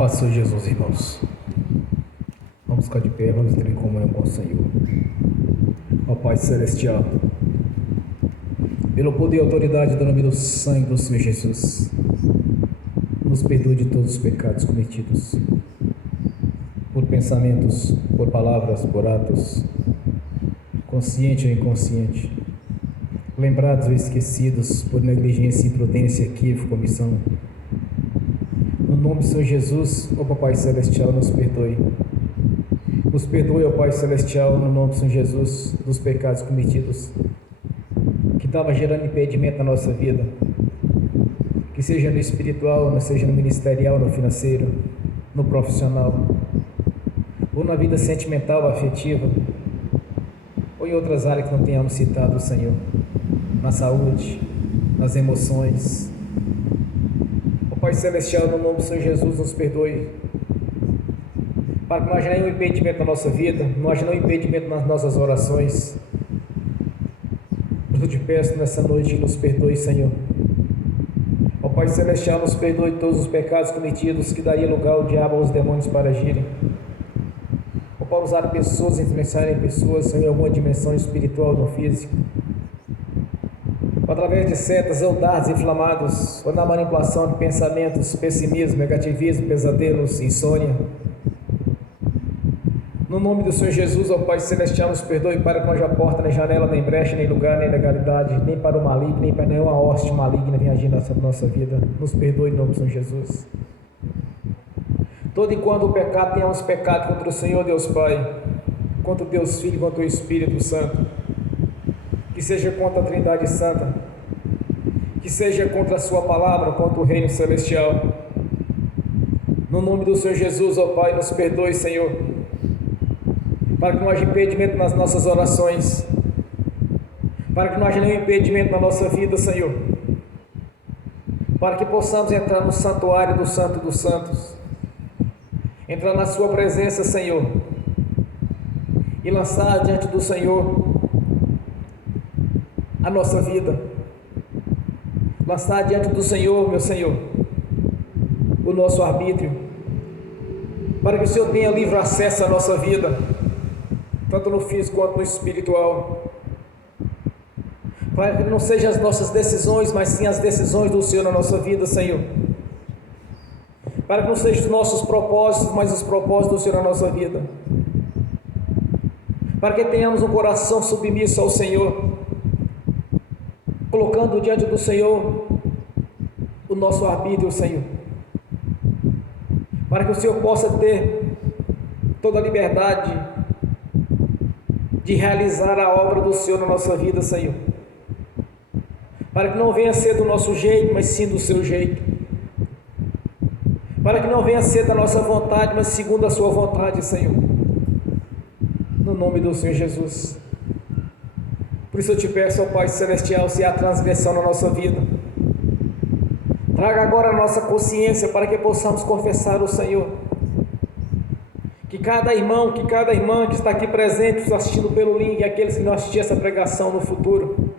paz do Senhor Jesus, irmãos. Vamos ficar de pé, vamos entrar em comunhão com o Senhor. Ó Pai Celestial, pelo poder e autoridade do nome do sangue do Senhor Jesus, nos perdoe de todos os pecados cometidos, por pensamentos, por palavras, por atos, consciente ou inconsciente, lembrados ou esquecidos, por negligência, imprudência, equívoco, omissão. No nome do Senhor Jesus, ó Pai Celestial, nos perdoe. Nos perdoe, ó Pai Celestial, no nome do Senhor Jesus, dos pecados cometidos, que estava gerando impedimento na nossa vida, que seja no espiritual, seja no ministerial, no financeiro, no profissional, ou na vida sentimental, afetiva, ou em outras áreas que não tenhamos citado o Senhor, na saúde, nas emoções. Ó Pai Celestial, no nome do Senhor Jesus, nos perdoe, para que não haja nenhum impedimento na nossa vida, não haja nenhum impedimento nas nossas orações. Eu te peço nessa noite que nos perdoe, Senhor. Ó Pai Celestial, nos perdoe todos os pecados cometidos que daria lugar ao diabo, aos demônios para agirem. Ó Pai, usar pessoas, influenciarem pessoas em alguma dimensão espiritual no físico, através de setas ou dardos inflamados, ou na manipulação de pensamentos, pessimismo, negativismo, pesadelos, insônia. No nome do Senhor Jesus, ó Pai Celestial, nos perdoe para que não haja porta, nem janela, nem brecha, nem lugar, nem legalidade, nem para o maligno, nem para nenhuma hoste maligna vir agir na nossa vida. Nos perdoe em nome do Senhor Jesus. Todo enquanto o pecado, tenhamos pecado contra o Senhor Deus Pai, contra o Deus Filho, contra o Espírito Santo, que seja contra a Trindade Santa, que seja contra a sua palavra, contra o reino celestial. No nome do Senhor Jesus, ó Pai, nos perdoe, Senhor, para que não haja impedimento nas nossas orações, para que não haja nenhum impedimento na nossa vida, Senhor, para que possamos entrar no santuário do Santo dos Santos, entrar na sua presença, Senhor, e lançar diante do Senhor a nossa vida, lançar diante do Senhor, meu Senhor, o nosso arbítrio, para que o Senhor tenha livre acesso à nossa vida, tanto no físico quanto no espiritual, para que não sejam as nossas decisões, mas sim as decisões do Senhor na nossa vida, Senhor, para que não sejam os nossos propósitos, mas os propósitos do Senhor na nossa vida, para que tenhamos um coração submisso ao Senhor, colocando diante do Senhor o nosso arbítrio, Senhor, para que o Senhor possa ter toda a liberdade de realizar a obra do Senhor na nossa vida, Senhor, para que não venha ser do nosso jeito, mas sim do seu jeito, para que não venha ser da nossa vontade, mas segundo a sua vontade, Senhor, no nome do Senhor Jesus. Por isso eu te peço, ó Pai Celestial, se há transgressão na nossa vida, traga agora a nossa consciência para que possamos confessar o Senhor. Que cada irmão, que cada irmã que está aqui presente, assistindo pelo link, e aqueles que não assistirem essa pregação no futuro,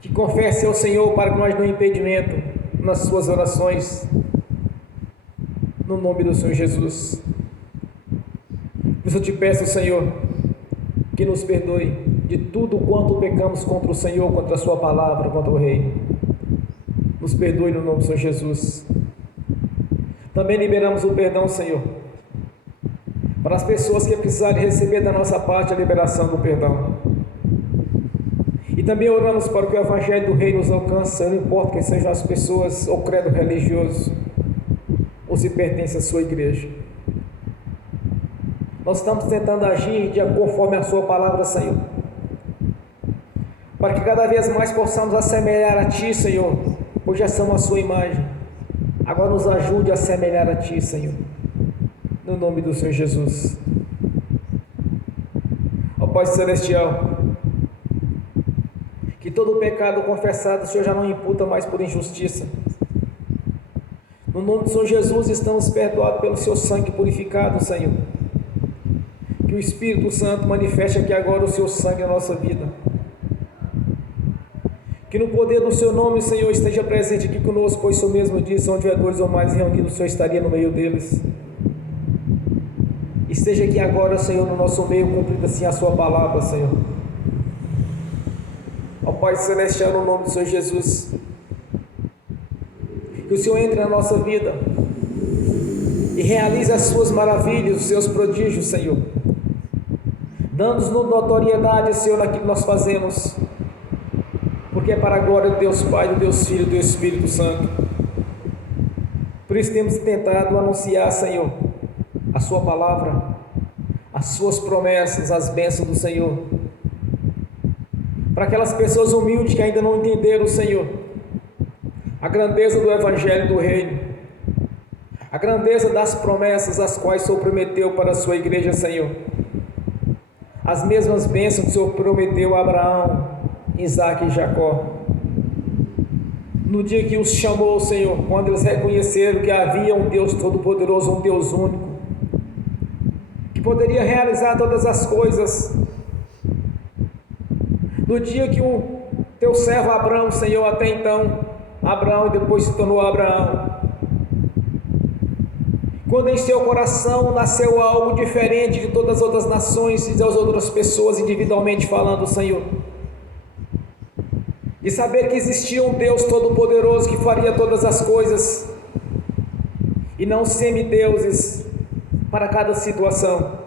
que confesse ao Senhor para que nós não impedimento nas suas orações, no nome do Senhor Jesus. Por isso eu te peço, Senhor, que nos perdoe de tudo quanto pecamos contra o Senhor, contra a sua palavra, contra o reino. Nos perdoe no nome do Senhor Jesus. Também liberamos o perdão, Senhor, para as pessoas que precisarem receber da nossa parte a liberação do perdão. E também oramos para que o Evangelho do Reino nos alcance, não importa quem sejam as pessoas, ou credo religioso, ou se pertence à sua igreja. Nós estamos tentando agir conforme a sua palavra, Senhor, para que cada vez mais possamos assemelhar a Ti, Senhor, pois já somos a sua imagem. Agora nos ajude a assemelhar a Ti, Senhor, no nome do Senhor Jesus. Ó Pai Celestial, que todo o pecado confessado o Senhor já não imputa mais por injustiça. No nome do Senhor Jesus estamos perdoados pelo Seu sangue purificado, Senhor. Que o Espírito Santo manifeste aqui agora o Seu sangue na nossa vida. Que no poder do Seu nome, Senhor, esteja presente aqui conosco, pois o Senhor mesmo disse: onde houver 2 ou mais reunidos, o Senhor estaria no meio deles. Esteja aqui agora, Senhor, no nosso meio, cumprindo assim a Sua palavra, Senhor. Ó Pai Celestial, no nome do Senhor Jesus, que o Senhor entre na nossa vida e realize as Suas maravilhas, os Seus prodígios, Senhor, dando-nos notoriedade, Senhor, naquilo que nós fazemos, porque é para a glória de Deus Pai, do Deus Filho e do Espírito Santo. Por isso temos tentado anunciar, Senhor, a Sua palavra, as Suas promessas, as bênçãos do Senhor, para aquelas pessoas humildes que ainda não entenderam, Senhor, a grandeza do Evangelho do Reino, a grandeza das promessas as quais o Senhor prometeu para a Sua igreja, Senhor, as mesmas bênçãos que o Senhor prometeu a Abraão, Isaque e Jacó, no dia que os chamou, Senhor, quando eles reconheceram que havia um Deus Todo-Poderoso, um Deus único, que poderia realizar todas as coisas. No dia que o Teu servo Abraão, Senhor, até então Abraão e depois se tornou Abraão, quando em seu coração nasceu algo diferente de todas as outras nações e das outras pessoas, individualmente falando, Senhor, de saber que existia um Deus Todo-Poderoso que faria todas as coisas e não semideuses para cada situação.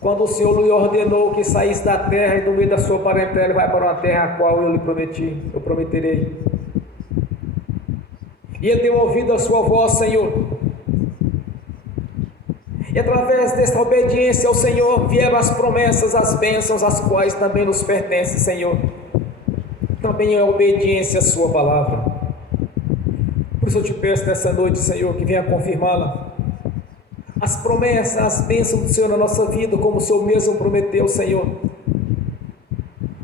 Quando o Senhor lhe ordenou que saísse da terra e do meio da sua parentela e vai para uma terra a qual eu lhe prometi, eu prometerei. E ele deu ouvido à sua voz, Senhor. E através desta obediência ao Senhor vieram as promessas, as bênçãos, as quais também nos pertencem, Senhor. Também é obediência à Sua palavra. Por isso eu te peço nessa noite, Senhor, que venha confirmá-la. As promessas, as bênçãos do Senhor na nossa vida, como o Senhor mesmo prometeu, Senhor,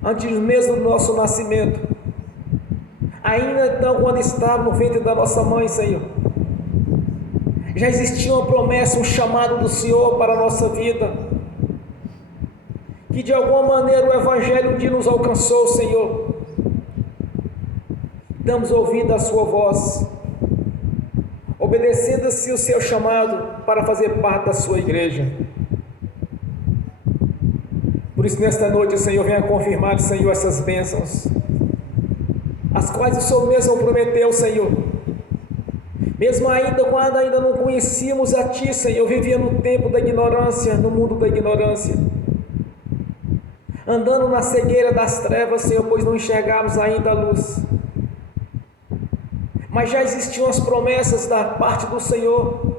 antes mesmo do nosso nascimento, ainda então quando estava no ventre da nossa mãe, Senhor, já existia uma promessa, um chamado do Senhor para a nossa vida, que de alguma maneira o Evangelho um dia nos alcançou, Senhor. Damos ouvido à Sua voz, obedecendo-se o Seu chamado para fazer parte da Sua igreja. Por isso nesta noite, Senhor, venha confirmar, Senhor, essas bênçãos, as quais o Senhor mesmo prometeu, Senhor. Mesmo ainda quando ainda não conhecíamos a Ti, Senhor, vivia no tempo da ignorância, no mundo da ignorância, andando na cegueira das trevas, Senhor, pois não enxergávamos ainda a luz. Mas já existiam as promessas da parte do Senhor,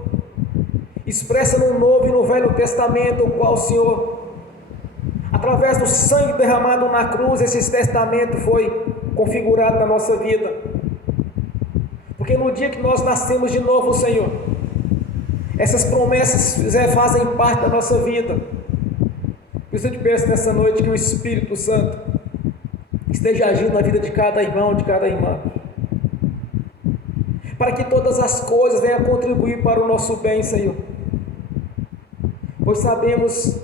expressa no Novo e no Velho Testamento, o qual o Senhor, através do sangue derramado na cruz, esse testamento foi configurado na nossa vida. Porque no dia que nós nascemos de novo, Senhor, essas promessas fazem parte da nossa vida. Por isso eu te peço nessa noite que o Espírito Santo esteja agindo na vida de cada irmão, de cada irmã, para que todas as coisas venham contribuir para o nosso bem, Senhor, pois sabemos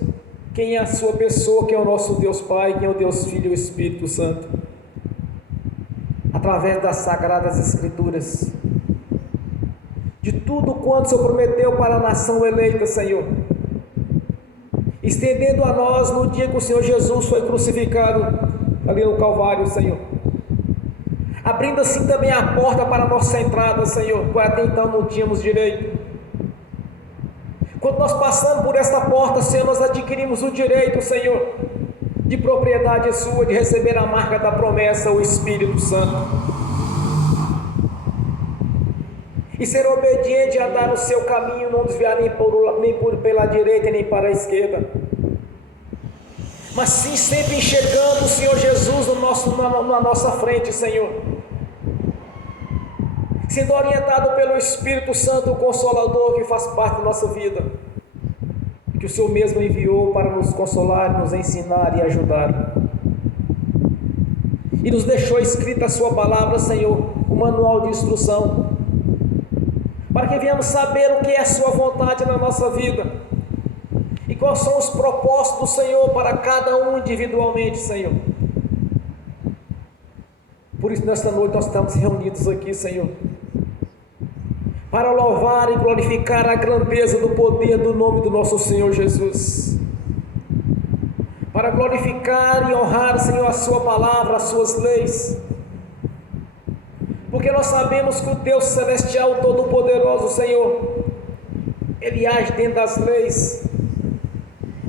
quem é a Sua pessoa, quem é o nosso Deus Pai, quem é o Deus Filho e o Espírito Santo, através das Sagradas Escrituras, de tudo quanto o Senhor prometeu para a nação eleita, Senhor, estendendo a nós no dia que o Senhor Jesus foi crucificado ali no Calvário, Senhor, abrindo assim também a porta para a nossa entrada, Senhor, pois até então não tínhamos direito. Quando nós passamos por esta porta, Senhor, nós adquirimos o direito, Senhor, de propriedade Sua, de receber a marca da promessa, o Espírito Santo, e ser obediente a andar no Seu caminho, não desviar nem pela direita nem para a esquerda, mas sim sempre enxergando o Senhor Jesus na nossa frente, Senhor, sendo orientado pelo Espírito Santo, o Consolador que faz parte da nossa vida, que o Senhor mesmo enviou para nos consolar, nos ensinar e ajudar, e nos deixou escrita a Sua palavra, Senhor, o manual de instrução, para que venhamos saber o que é a Sua vontade na nossa vida, e quais são os propósitos do Senhor para cada um individualmente, Senhor. Por isso, nesta noite, nós estamos reunidos aqui, Senhor, para louvar e glorificar a grandeza do poder do nome do nosso Senhor Jesus, para glorificar e honrar, Senhor, a sua palavra, as suas leis, porque nós sabemos que o Deus celestial todo-poderoso, Senhor, Ele age dentro das leis,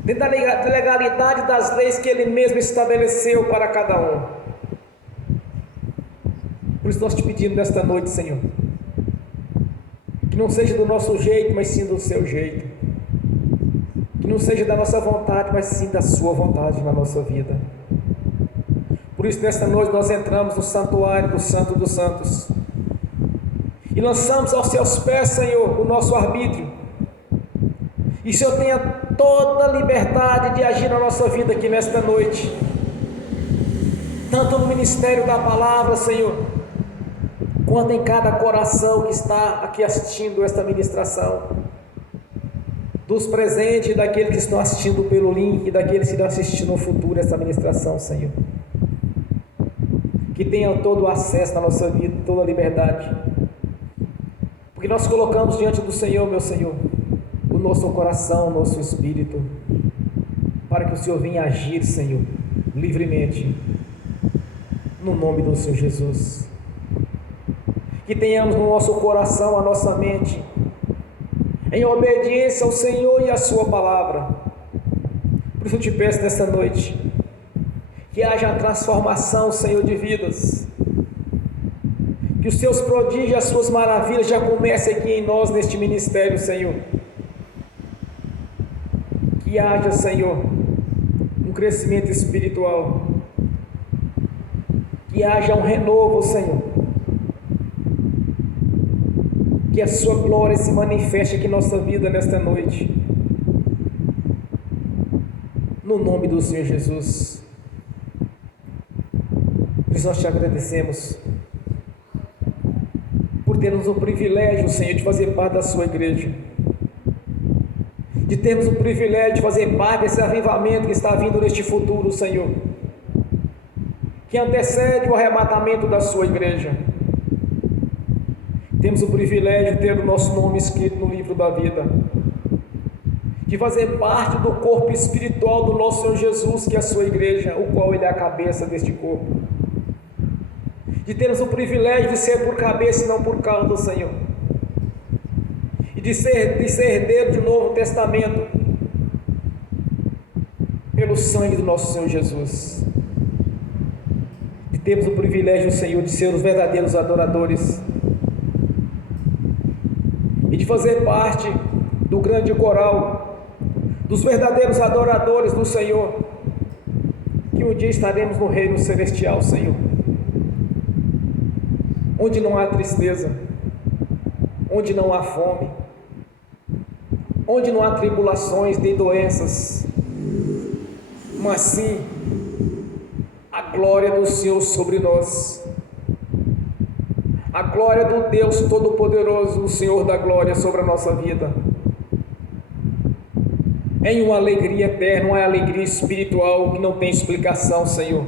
dentro da legalidade das leis que Ele mesmo estabeleceu para cada um. Por isso nós te pedimos nesta noite, Senhor, que não seja do nosso jeito, mas sim do seu jeito, que não seja da nossa vontade, mas sim da sua vontade na nossa vida. Por isso nesta noite nós entramos no santuário do Santo dos Santos e lançamos aos seus pés, Senhor, o nosso arbítrio, e o Senhor tenha toda a liberdade de agir na nossa vida aqui nesta noite, tanto no ministério da palavra, Senhor, quanto em cada coração que está aqui assistindo esta ministração, dos presentes e daqueles que estão assistindo pelo link e daqueles que estão assistindo no futuro esta ministração, Senhor, que tenham todo o acesso na nossa vida, toda a liberdade, porque nós colocamos diante do Senhor, meu Senhor, o nosso coração, o nosso espírito, para que o Senhor venha agir, Senhor, livremente, no nome do Senhor Jesus. Que tenhamos no nosso coração, a nossa mente, em obediência ao Senhor e à sua palavra. Por isso eu te peço nesta noite, que haja a transformação, Senhor, de vidas, que os seus prodígios, as suas maravilhas já comecem aqui em nós, neste ministério, Senhor. Que haja, Senhor, um crescimento espiritual, que haja um renovo, Senhor, que a sua glória se manifeste aqui em nossa vida nesta noite, no nome do Senhor Jesus. Por isso nós te agradecemos por termos o privilégio, Senhor, de fazer parte da sua igreja, de termos o privilégio de fazer parte desse avivamento que está vindo neste futuro, Senhor, que antecede o arrebatamento da sua igreja. Temos o privilégio de ter o nosso nome escrito no livro da vida, de fazer parte do corpo espiritual do nosso Senhor Jesus, que é a sua igreja, o qual Ele é a cabeça deste corpo, de termos o privilégio de ser por cabeça e não por cauda, Senhor, e de ser herdeiro do Novo Testamento, pelo sangue do nosso Senhor Jesus, e temos o privilégio, Senhor, de ser os verdadeiros adoradores, e de fazer parte do grande coral dos verdadeiros adoradores do Senhor, que um dia estaremos no reino celestial, Senhor, onde não há tristeza, onde não há fome, onde não há tribulações nem doenças, mas sim a glória do Senhor sobre nós, a glória do Deus Todo-Poderoso, o Senhor da glória sobre a nossa vida, em uma alegria eterna, uma alegria espiritual que não tem explicação, Senhor.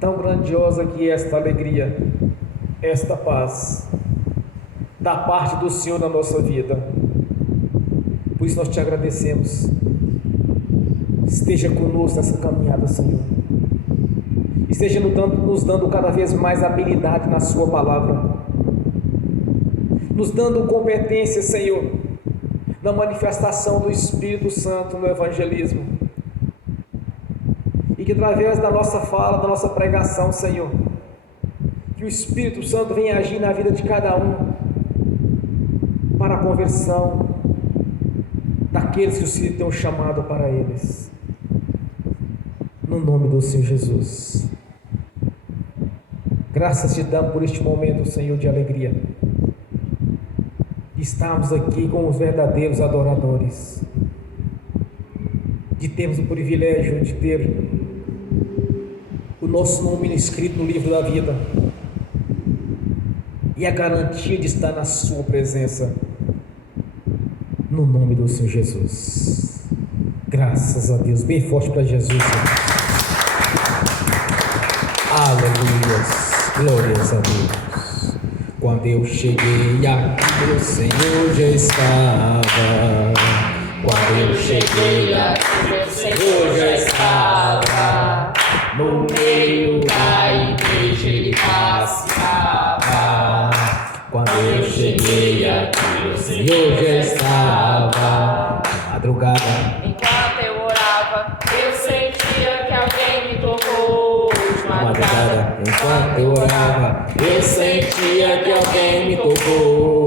Tão grandiosa que é esta alegria, esta paz, da parte do Senhor na nossa vida. Por isso nós te agradecemos. Esteja conosco nessa caminhada, Senhor. Esteja nos dando cada vez mais habilidade na sua palavra, nos dando competência, Senhor, na manifestação do Espírito Santo no evangelismo, e que através da nossa fala, da nossa pregação, Senhor, que o Espírito Santo venha agir na vida de cada um, para a conversão daqueles que o Senhor tem chamado para eles, no nome do Senhor Jesus. Graças te damos por este momento, Senhor, de alegria. Estamos aqui com os verdadeiros adoradores, de termos o privilégio de ter o nosso nome escrito no livro da vida e a garantia de estar na sua presença, no nome do Senhor Jesus. Graças a Deus, bem forte para Jesus. Aleluia. Glórias a Deus. Quando eu cheguei aqui, o Senhor já estava. Quando eu cheguei aqui, o Senhor já estava. No meio da igreja ele passeava. Quando eu cheguei aqui, o Senhor já estava. Madrugada, enquanto eu orava, eu sentia que alguém me tocou. De madrugada, enquanto eu orava, eu sentia que alguém me tocou.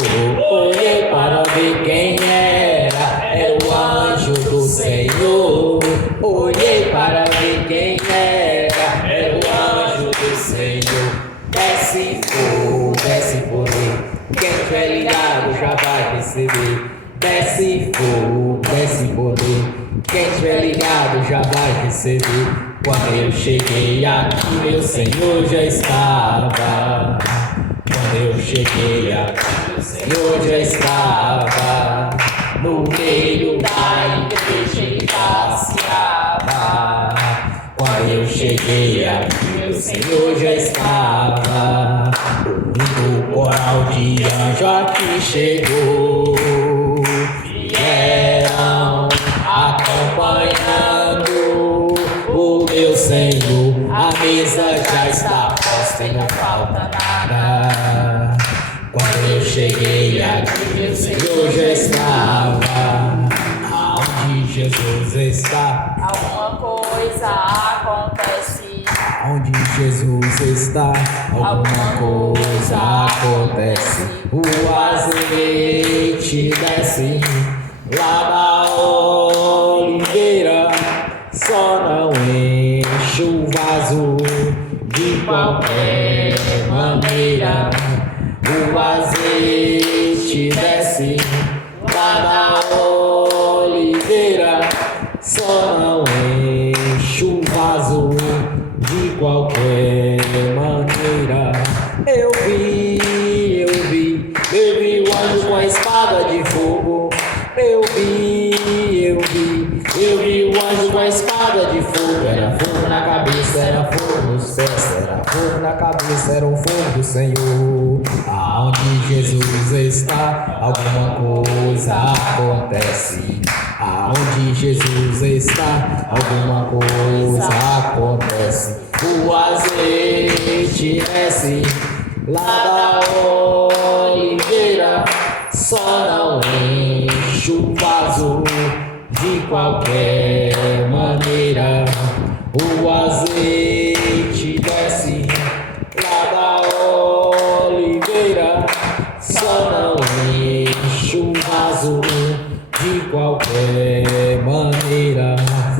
Olhei para ver quem era, era o anjo do Senhor. Olhei para ver quem era, era o anjo do Senhor. Desce fogo, desce poder, quem tiver ligado já vai receber. Desce fogo, desce poder, quem tiver ligado já vai receber. Quando eu cheguei aqui, meu Senhor já estava. Quando eu cheguei aqui, meu Senhor já estava. No meio da igreja ele passeava. Quando eu cheguei aqui, meu Senhor já estava. O coral de anjo aqui chegou. Vieram acompanhando o meu Senhor. A mesa já está posta e não falta nada. Quando eu cheguei aqui, meu Senhor já estava. Aonde Jesus está, alguma coisa acontece. onde Jesus está, alguma coisa acontece. O azeite desce lá da oliveira, só não enche o vaso de qualquer maneira. O azeite desce lá da oliveira, só não enche o vaso de qualquer maneira. Eu vi o anjo com a espada de fogo. Eu vi o anjo com a espada de fogo. Era fogo na cabeça, era fogo nos pés, era fogo na cabeça, era o fogo do Senhor. Aonde Jesus está, alguma coisa acontece. Aonde Jesus está, alguma coisa acontece. O azeite desce lá da oliveira, só não enche o vaso de qualquer maneira. O azeite desce lá da oliveira, só não enche o vaso de qualquer maneira.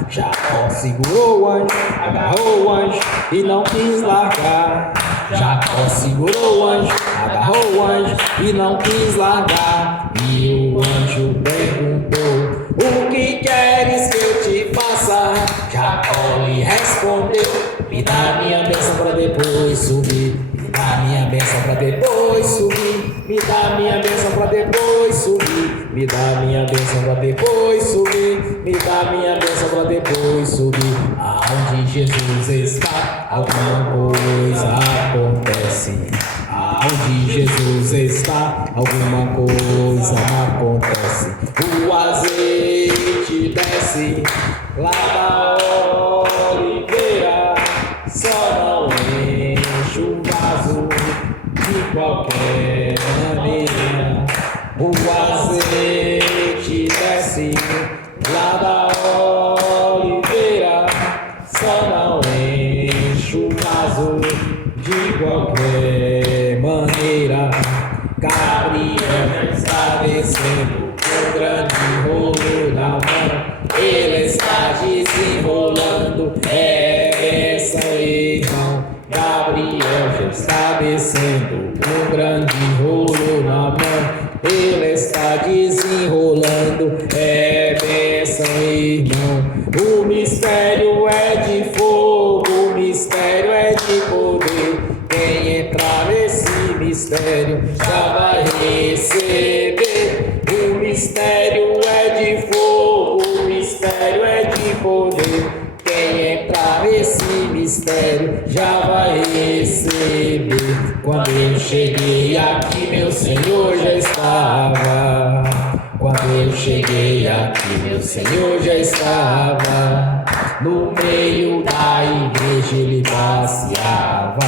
Jacó segurou o anjo, agarrou o anjo e não quis largar. Jacó segurou o anjo, agarrou o anjo e não quis largar. E o anjo perguntou: o que queres que eu te faça? Jacó lhe respondeu: me dá minha bênção para depois subir. Me dá minha bênção para depois subir. Me dá minha bênção para depois subir. Me dá minha bênção para depois subir. Me dá minha bênção para depois subir. Aonde Jesus está, alguma coisa acontece. Aonde Jesus está, alguma coisa acontece. O azeite desce lá da oliveira, só não enche o vaso de qualquer maneira. O azeite desce lá da oliveira, só não enche o vaso de qualquer maneira. Gabriel está descendo com grande rolo na mão, ele está desenrolando, é essa irmão. Gabriel já está descendo com grande rolo na mão, ele está desenrolando, é bênção, irmão. O mistério é de fogo, o mistério é de poder. Quem entrar nesse mistério já vai receber. O mistério é de fogo, o mistério é de poder. Quem entrar nesse mistério já vai receber. Quando eu cheguei aqui, meu Senhor já estava. Quando eu cheguei aqui, meu Senhor já estava. No meio da igreja ele passeava.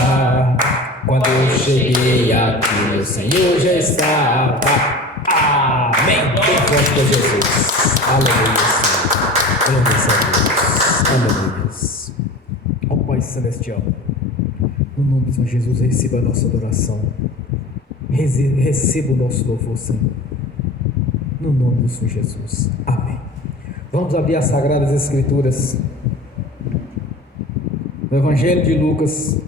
Quando eu cheguei aqui, meu Senhor já estava. Amém. Bem forte para Jesus. Aleluia, Senhor. Glória a Deus. Aleluia. Ó Pai Celestial, no nome de Senhor Jesus, receba a nossa adoração. Receba o nosso louvor, Senhor. No nome do Senhor Jesus. Amém. Vamos abrir as Sagradas Escrituras. No Evangelho de Lucas,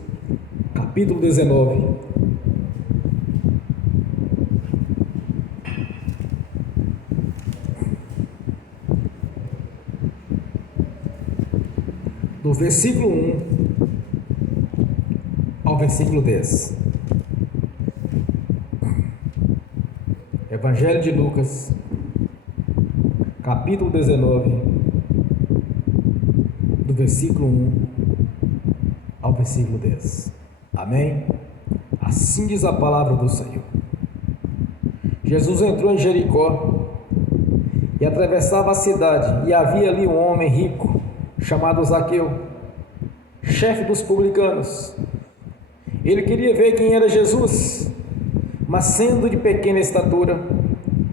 capítulo 19. Do versículo 1 ao versículo 10. Evangelho de Lucas, capítulo 19, do versículo 1 ao versículo 10. Amém? Assim diz a palavra do Senhor. Jesus entrou em Jericó e atravessava a cidade, e havia ali um homem rico, chamado Zaqueu, chefe dos publicanos. Ele queria ver quem era Jesus, mas sendo de pequena estatura,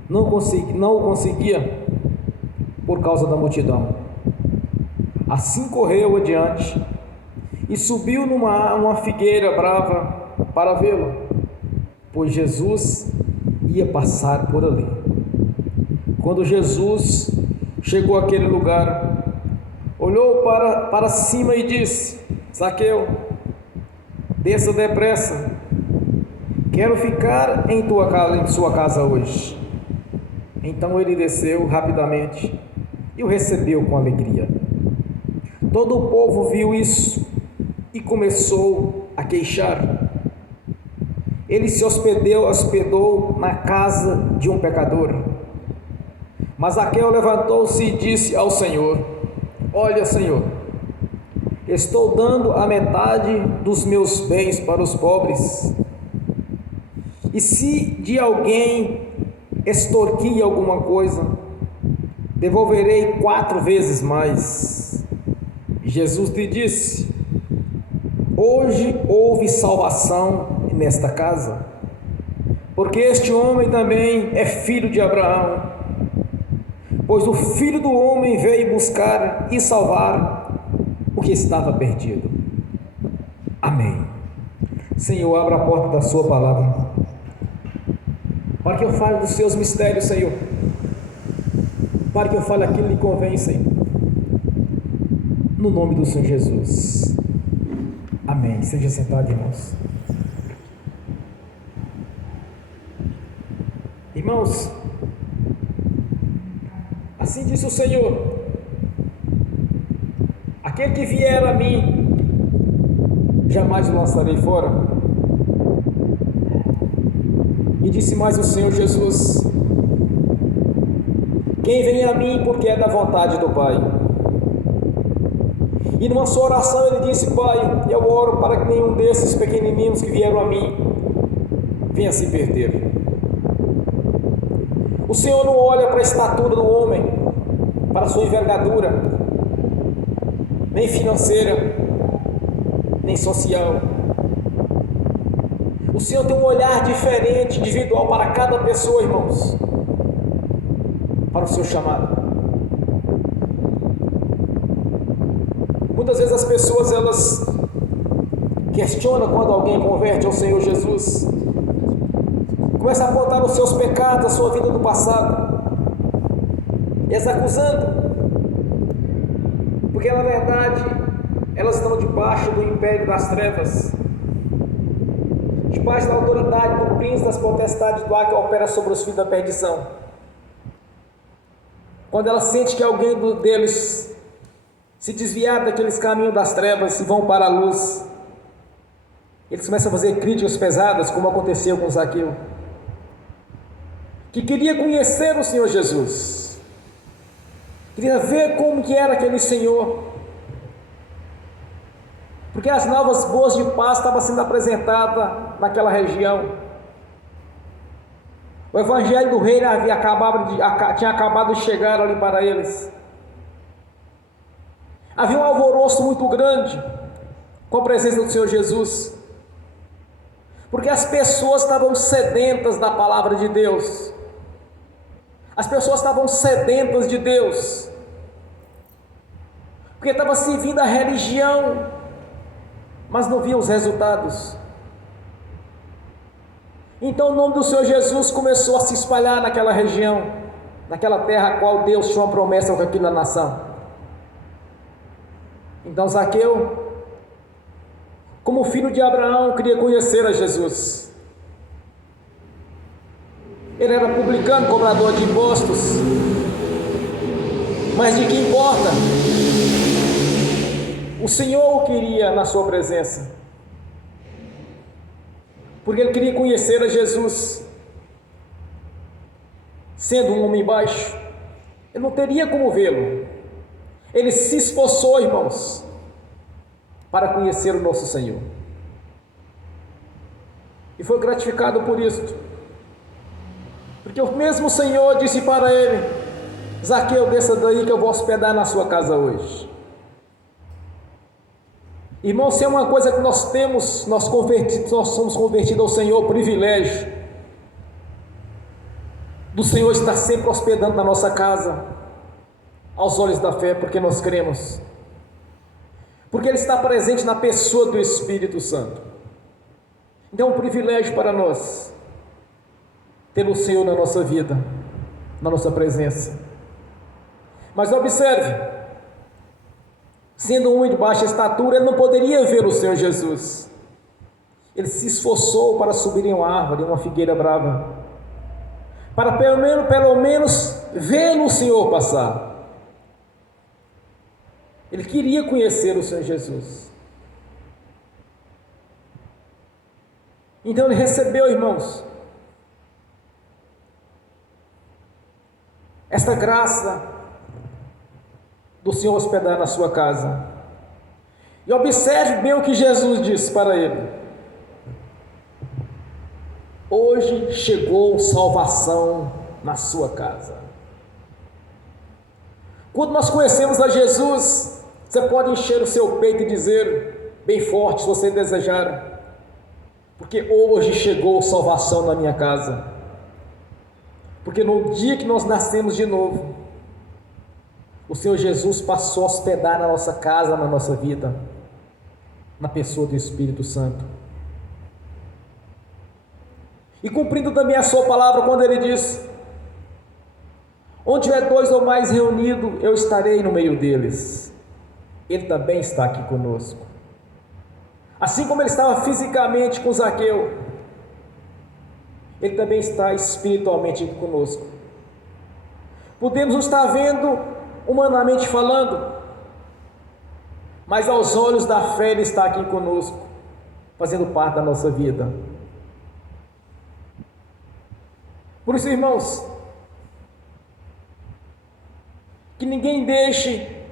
não o conseguia por causa da multidão. Assim correu adiante e subiu numa figueira brava para vê-lo, pois Jesus ia passar por ali. Quando Jesus chegou àquele lugar, olhou para cima e disse: Zaqueu, desça depressa, quero ficar em sua casa hoje. Então ele desceu rapidamente e o recebeu com alegria. Todo o povo viu isso e começou a queixar. Ele se hospedou na casa de um pecador. Mas Zaqueu levantou-se e disse ao Senhor: Olha, Senhor, estou dando a metade dos meus bens para os pobres. E se de alguém extorquir alguma coisa, devolverei 4 vezes mais. Jesus lhe disse: Hoje houve salvação nesta casa, porque este homem também é filho de Abraão, pois o Filho do Homem veio buscar e salvar o que estava perdido. Amém. Senhor, abra a porta da sua palavra, para que eu fale dos seus mistérios, Senhor, para que eu fale aquilo que lhe convém, Senhor, no nome do Senhor Jesus. Amém. Seja sentado, irmãos. Irmãos, assim disse o Senhor: aquele que vier a mim, jamais o lançarei fora. E disse mais o Senhor Jesus: quem vem a mim porque é da vontade do Pai. E numa sua oração ele disse: Pai, eu oro para que nenhum desses pequenininhos que vieram a mim venha se perder. O Senhor não olha para a estatura do homem, para a sua envergadura, nem financeira, nem social. O Senhor tem um olhar diferente, individual para cada pessoa, irmãos, para o seu chamado. Muitas vezes as pessoas, elas questionam quando alguém converte ao Senhor Jesus, começa a apontar os seus pecados, a sua vida do passado, e as acusando, porque na verdade elas estão debaixo do império das trevas, debaixo da autoridade do príncipe das potestades do ar que opera sobre os filhos da perdição. Quando ela sente que alguém deles se desviar daqueles caminhos das trevas e vão para a luz, eles começam a fazer críticas pesadas, como aconteceu com Zaqueu, que queria conhecer o Senhor Jesus, queria ver como que era aquele Senhor, porque Porque as novas boas de paz estavam sendo apresentadas naquela região. O evangelho do reino tinha acabado de chegar ali para eles. Havia um alvoroço muito grande com a presença do Senhor Jesus, porque as pessoas estavam sedentas da palavra de Deus, as pessoas estavam sedentas de Deus, porque estavam servindo a religião, mas não viam os resultados. Então o nome do Senhor Jesus começou a se espalhar naquela região, naquela terra a qual Deus tinha uma promessa com aquela nação. Então Zaqueu, como filho de Abraão, queria conhecer a Jesus. Ele era publicano, cobrador de impostos, mas de que importa? O Senhor o queria na sua presença, porque ele queria conhecer a Jesus. Sendo um homem baixo, ele não teria como vê-lo. Ele se esforçou, irmãos, para conhecer o nosso Senhor, e foi gratificado por isso, porque o mesmo Senhor disse para ele: Zaqueu, desça daí que eu vou hospedar na sua casa hoje. Irmão, se é uma coisa que nós temos, nós somos convertidos ao Senhor, o privilégio do Senhor estar sempre hospedando na nossa casa, aos olhos da fé, porque nós cremos, porque Ele está presente na pessoa do Espírito Santo. Então é um privilégio para nós ter o Senhor na nossa vida, na nossa presença. Mas observe, sendo um homem de baixa estatura, ele não poderia ver o Senhor Jesus. Ele se esforçou para subir em uma árvore, em uma figueira brava, para pelo menos ver o Senhor passar. Ele queria conhecer o Senhor Jesus. Então ele recebeu, irmãos, esta graça do Senhor hospedar na sua casa. E observe bem o que Jesus disse para ele: hoje chegou salvação na sua casa. Quando nós conhecemos a Jesus, você pode encher o seu peito e dizer bem forte, se você desejar: porque hoje chegou salvação na minha casa. Porque no dia que nós nascemos de novo, o Senhor Jesus passou a hospedar na nossa casa, na nossa vida, na pessoa do Espírito Santo. E cumprindo também a sua palavra, quando Ele diz: onde tiver dois ou mais reunidos, eu estarei no meio deles. Ele também está aqui conosco. Assim como Ele estava fisicamente com Zaqueu, Ele também está espiritualmente aqui conosco. Podemos estar vendo humanamente falando, mas aos olhos da fé Ele está aqui conosco, fazendo parte da nossa vida. Por isso, irmãos, que ninguém deixe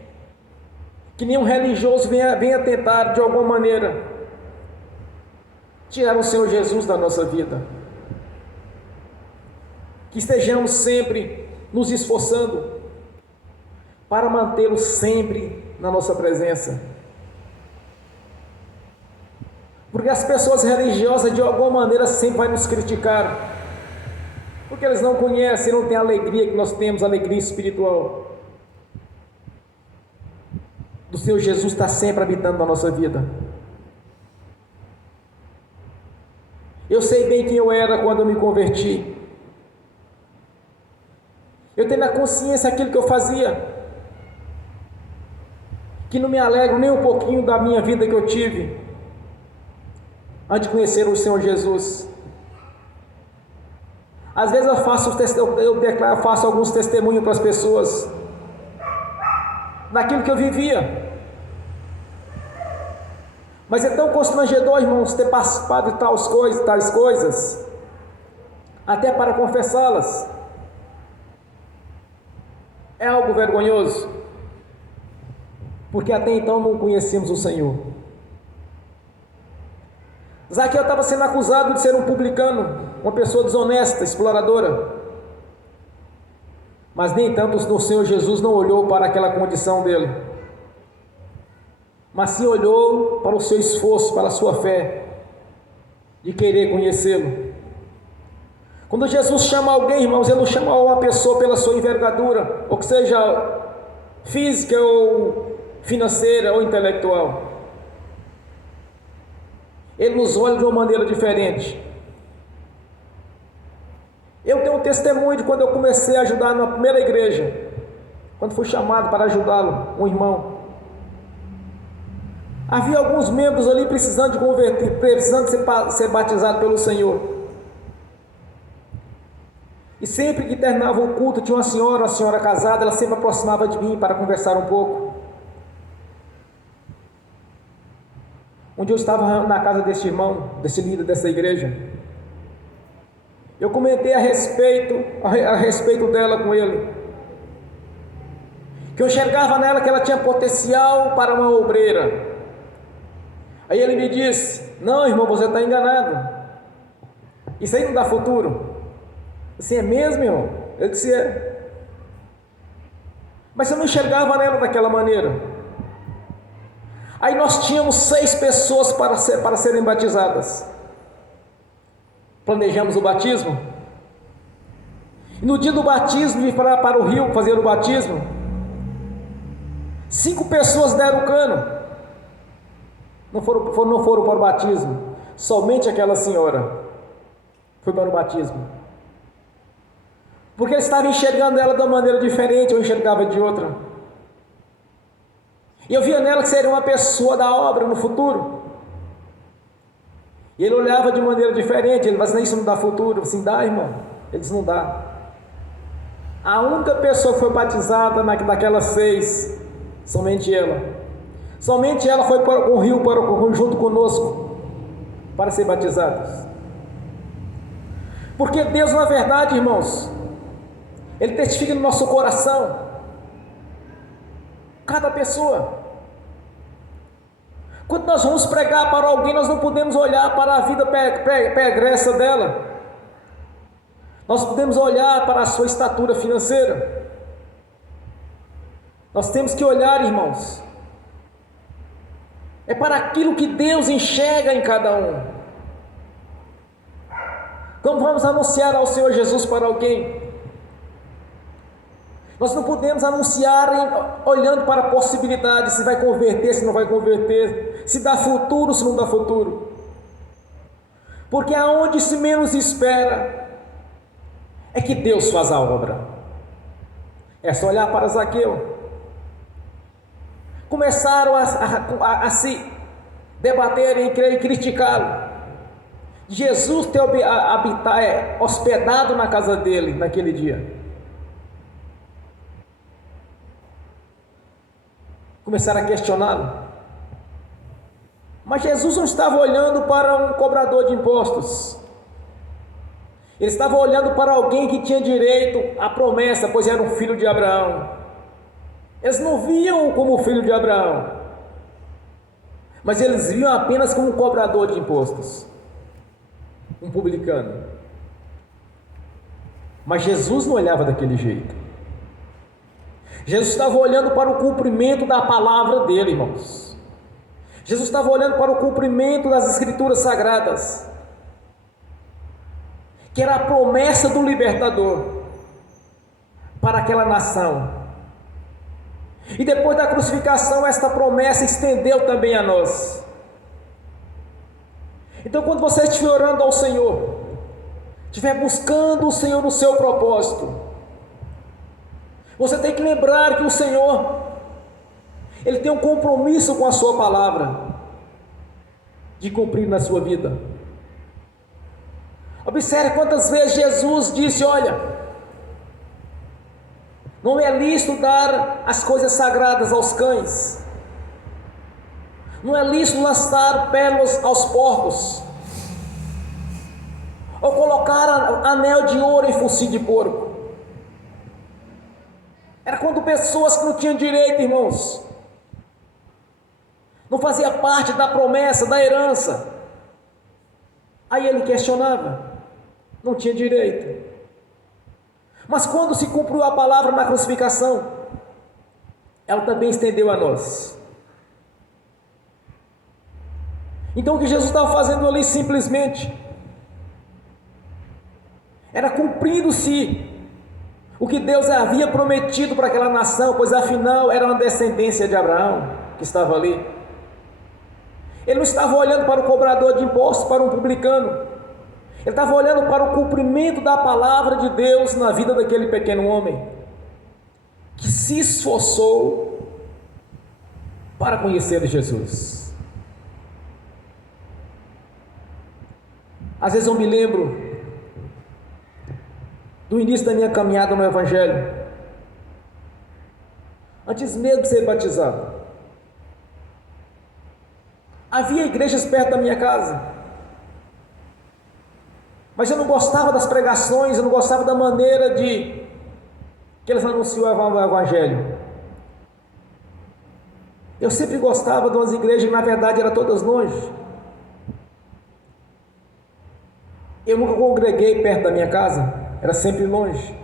que nenhum religioso venha tentar de alguma maneira tirar o Senhor Jesus da nossa vida. Que estejamos sempre nos esforçando para mantê-lo sempre na nossa presença, porque as pessoas religiosas de alguma maneira sempre vão nos criticar, porque eles não conhecem, não têm a alegria que nós temos, a alegria espiritual do Senhor Jesus está sempre habitando na nossa vida. Eu sei bem quem eu era quando eu me converti. Eu tenho na consciência aquilo que eu fazia, que não me alegro nem um pouquinho da minha vida que eu tive antes de conhecer o Senhor Jesus. Às vezes eu faço alguns testemunhos para as pessoas daquilo que eu vivia, mas é tão constrangedor, irmãos, ter participado de tais coisas, até para confessá-las. É algo vergonhoso, porque até então não conhecemos o Senhor. Zaqueu estava sendo acusado de ser um publicano, uma pessoa desonesta, exploradora. Mas nem tanto o Senhor Jesus não olhou para aquela condição dele, mas sim olhou para o seu esforço, para a sua fé, de querer conhecê-lo. Quando Jesus chama alguém, irmãos, Ele não chama uma pessoa pela sua envergadura, ou que seja física ou financeira ou intelectual. Ele nos olha de uma maneira diferente. Eu tenho um testemunho de quando eu comecei a ajudar na primeira igreja, quando fui chamado para ajudá-lo, um irmão. Havia alguns membros ali precisando de converter, precisando ser batizado pelo Senhor. E sempre que terminava o culto, tinha uma senhora casada, ela sempre aproximava de mim para conversar um pouco. Um dia eu estava na casa deste irmão, desse líder dessa igreja. Eu comentei a respeito dela com ele, que eu enxergava nela que ela tinha potencial para uma obreira. Aí ele me disse: não, irmão, você está enganado, isso aí não dá futuro. Assim, é mesmo, irmão? Eu disse: é. Mas eu não enxergava nela daquela maneira. Aí nós tínhamos 6 pessoas para serem batizadas. Planejamos o batismo. E no dia do batismo, vim para o rio fazer o batismo. 5 pessoas deram o cano. Não foram para o batismo. Somente aquela senhora foi para o batismo. Porque eu estava enxergando ela de uma maneira diferente, eu enxergava de outra. E eu via nela que seria uma pessoa da obra no futuro. E ele olhava de maneira diferente. Ele falava assim: isso não dá futuro. Assim, dá, irmão. Ele disse: não dá. A única pessoa que foi batizada daquelas 6, somente ela. Somente ela foi para o rio junto conosco para ser batizados. Porque Deus, na verdade, irmãos, Ele testifica no nosso coração cada pessoa. Quando nós vamos pregar para alguém, nós não podemos olhar para a vida pregressa dela. Nós podemos olhar para a sua estatura financeira. Nós temos que olhar, irmãos, é para aquilo que Deus enxerga em cada um. Como vamos anunciar ao Senhor Jesus para alguém? Nós não podemos anunciar olhando para a possibilidade, se vai converter, se não vai converter, se dá futuro, se não dá futuro. Porque aonde se menos espera, é que Deus faz a obra. É só olhar para Zaqueu. Começaram a se debaterem e criticá-lo. Jesus ter hospedado na casa dele naquele dia. Começaram a questioná-lo. Mas Jesus não estava olhando para um cobrador de impostos. Ele estava olhando para alguém que tinha direito à promessa, pois era um filho de Abraão. Eles não viam como filho de Abraão, mas eles viam apenas como um cobrador de impostos, um publicano. Mas Jesus não olhava daquele jeito. Jesus estava olhando para o cumprimento da palavra dele, irmãos. Jesus estava olhando para o cumprimento das Escrituras Sagradas, que era a promessa do libertador para aquela nação. E depois da crucificação, esta promessa estendeu também a nós. Então, quando você estiver orando ao Senhor, estiver buscando o Senhor no seu propósito, você tem que lembrar que o Senhor, Ele tem um compromisso com a sua palavra, de cumprir na sua vida. Observe quantas vezes Jesus disse: olha, não é lícito dar as coisas sagradas aos cães, não é lícito lançar pérolas aos porcos, ou colocar anel de ouro em focinho de porco. Era quando pessoas que não tinham direito, irmãos, não fazia parte da promessa, da herança. Aí ele questionava, não tinha direito. Mas quando se cumpriu a palavra na crucificação, ela também estendeu a nós. Então o que Jesus estava fazendo ali simplesmente era cumprindo-se o que Deus havia prometido para aquela nação, pois afinal era uma descendência de Abraão que estava ali. Ele não estava olhando para o cobrador de impostos, para um publicano. Ele estava olhando para o cumprimento da palavra de Deus na vida daquele pequeno homem, que se esforçou para conhecer Jesus. Às vezes eu me lembro do início da minha caminhada no Evangelho, antes mesmo de ser batizado. Havia igrejas perto da minha casa, mas eu não gostava das pregações, eu não gostava da maneira que eles anunciavam o Evangelho. Eu sempre gostava de umas igrejas que na verdade eram todas longe. Eu nunca congreguei perto da minha casa, era sempre longe.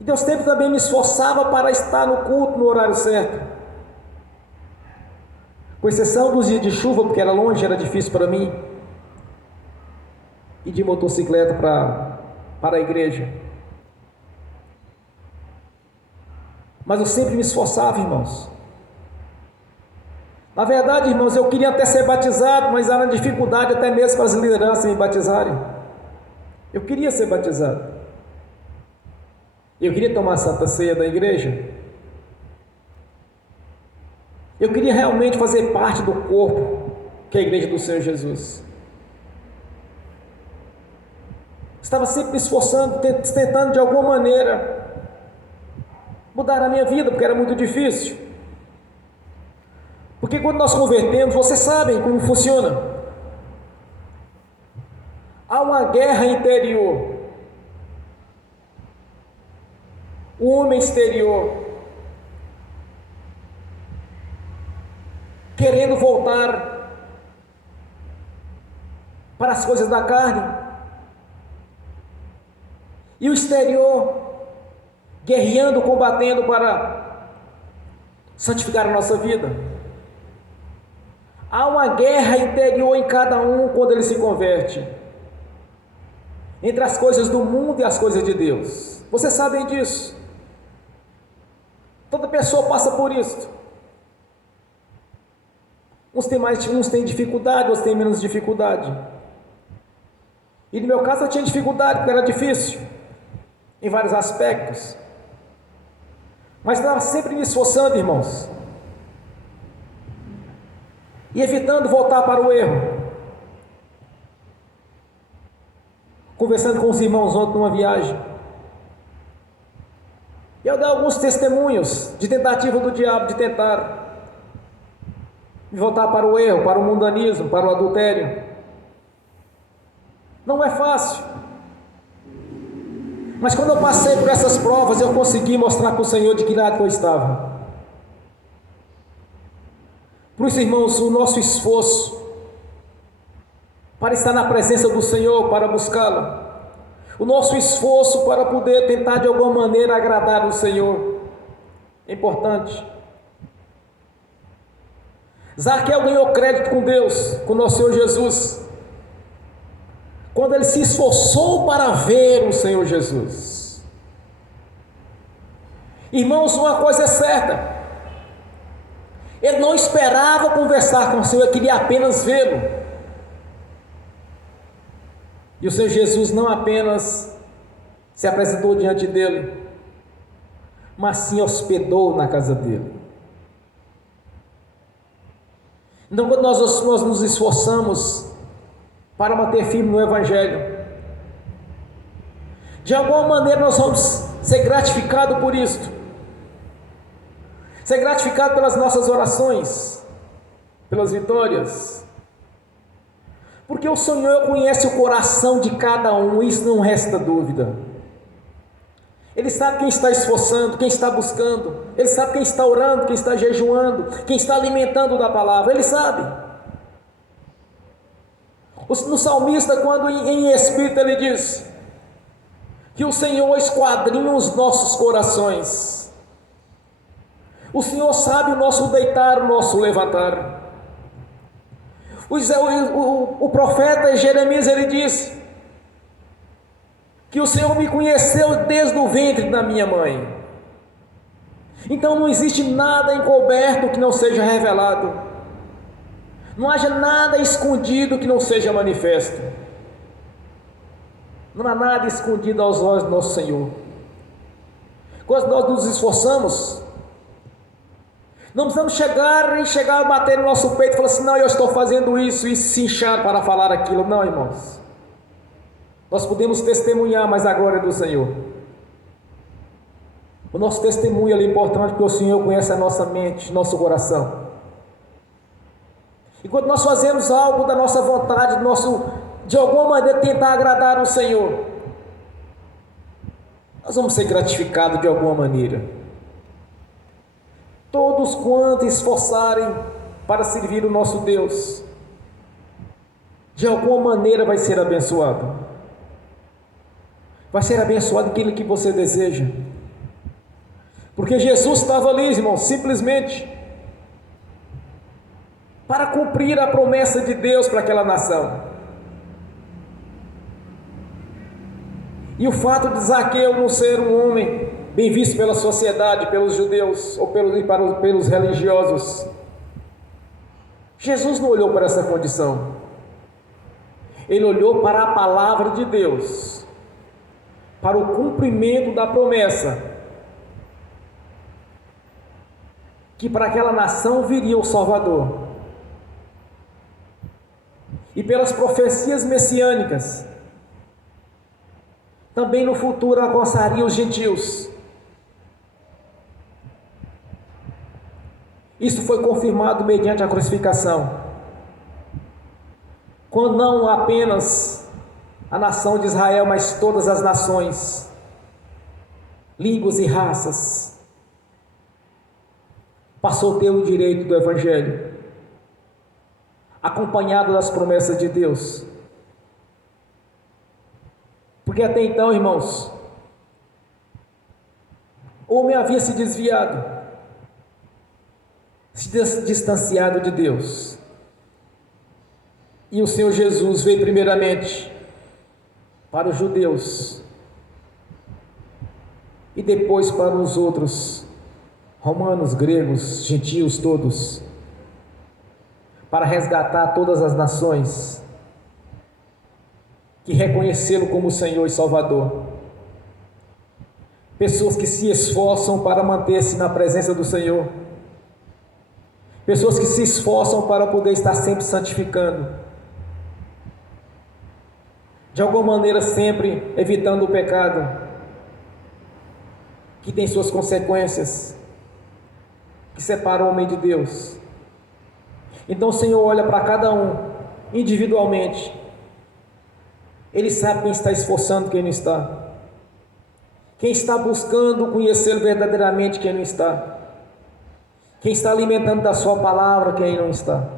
Então eu sempre também me esforçava para estar no culto no horário certo, com exceção dos dias de chuva, porque era longe, era difícil para mim, e de motocicleta para a igreja. Mas eu sempre me esforçava, irmãos. Na verdade, irmãos, eu queria até ser batizado, mas era uma dificuldade até mesmo para as lideranças me batizarem. Eu queria ser batizado. Eu queria tomar a Santa Ceia da igreja. Eu queria realmente fazer parte do corpo que é a igreja do Senhor Jesus. Estava sempre me esforçando, tentando de alguma maneira mudar a minha vida, porque era muito difícil. Porque quando nós convertemos, vocês sabem como funciona. Há uma guerra interior. O homem exterior querendo voltar para as coisas da carne, e o exterior guerreando, combatendo para santificar a nossa vida. Há uma guerra interior em cada um quando ele se converte, entre as coisas do mundo e as coisas de Deus. Vocês sabem disso. Toda pessoa passa por isso. Uns têm dificuldade, outros têm menos dificuldade. E no meu caso eu tinha dificuldade, porque era difícil em vários aspectos. Mas estava sempre me esforçando, irmãos, e evitando voltar para o erro. Conversando com os irmãos ontem numa viagem, e eu dei alguns testemunhos de tentativa do diabo de tentar me voltar para o erro, para o mundanismo, para o adultério. Não é fácil, mas quando eu passei por essas provas, eu consegui mostrar para o Senhor de que lado eu estava. Por isso, irmãos, o nosso esforço para estar na presença do Senhor, para buscá-lo, o nosso esforço para poder tentar de alguma maneira agradar o Senhor, é importante. Zaqueu ganhou crédito com Deus, com nosso Senhor Jesus, quando ele se esforçou para ver o Senhor Jesus. Irmãos, uma coisa é certa, ele não esperava conversar com o Senhor, ele queria apenas vê-lo. E o Senhor Jesus não apenas se apresentou diante dele, mas sim hospedou na casa dele. Então, quando nós nos esforçamos para manter firme no Evangelho, de alguma maneira nós vamos ser gratificados por isto, ser gratificados pelas nossas orações, pelas vitórias, porque o Senhor conhece o coração de cada um, isso não resta dúvida. Ele sabe quem está esforçando, quem está buscando, Ele sabe quem está orando, quem está jejuando, quem está alimentando da palavra, Ele sabe. No salmista, quando em espírito ele diz que o Senhor esquadrinha os nossos corações, o Senhor sabe o nosso deitar, o nosso levantar. O profeta Jeremias, ele diz que o Senhor me conheceu desde o ventre da minha mãe. Então não existe nada encoberto que não seja revelado, não haja nada escondido que não seja manifesto, não há nada escondido aos olhos do nosso Senhor. Quando nós nos esforçamos, não precisamos chegar a bater no nosso peito e falar assim: não, eu estou fazendo isso, e se inchar para falar aquilo. Não, irmãos, nós podemos testemunhar, mas a glória é do Senhor. O nosso testemunho é importante, porque o Senhor conhece a nossa mente, nosso coração. E quando nós fazemos algo da nossa vontade, de alguma maneira tentar agradar o Senhor, nós vamos ser gratificados de alguma maneira. Todos quantos esforçarem para servir o nosso Deus, de alguma maneira vai ser abençoado. Vai ser abençoado aquilo que você deseja. Porque Jesus estava ali, irmão, simplesmente para cumprir a promessa de Deus para aquela nação. E o fato de Zaqueu não ser um homem bem visto pela sociedade, pelos judeus ou pelos religiosos, Jesus não olhou para essa condição. Ele olhou para a palavra de Deus, para o cumprimento da promessa, que para aquela nação viria o Salvador. E pelas profecias messiânicas, também no futuro alcançaria os gentios. Isso foi confirmado mediante a crucificação, quando não apenas a nação de Israel, mas todas as nações, línguas e raças, passou a ter o direito do Evangelho, acompanhado das promessas de Deus. Porque até então, irmãos, o homem havia se desviado, se distanciado de Deus. E o Senhor Jesus veio primeiramente para os judeus e depois para os outros, romanos, gregos, gentios todos, para resgatar todas as nações que reconhecê-lo como Senhor e Salvador. Pessoas que se esforçam para manter-se na presença do Senhor, pessoas que se esforçam para poder estar sempre santificando, de alguma maneira sempre evitando o pecado, que tem suas consequências, que separa o homem de Deus. Então o Senhor olha para cada um individualmente. Ele sabe quem está esforçando e quem não está, quem está buscando conhecê-lo verdadeiramente, quem não está, quem está alimentando da sua palavra, quem não está.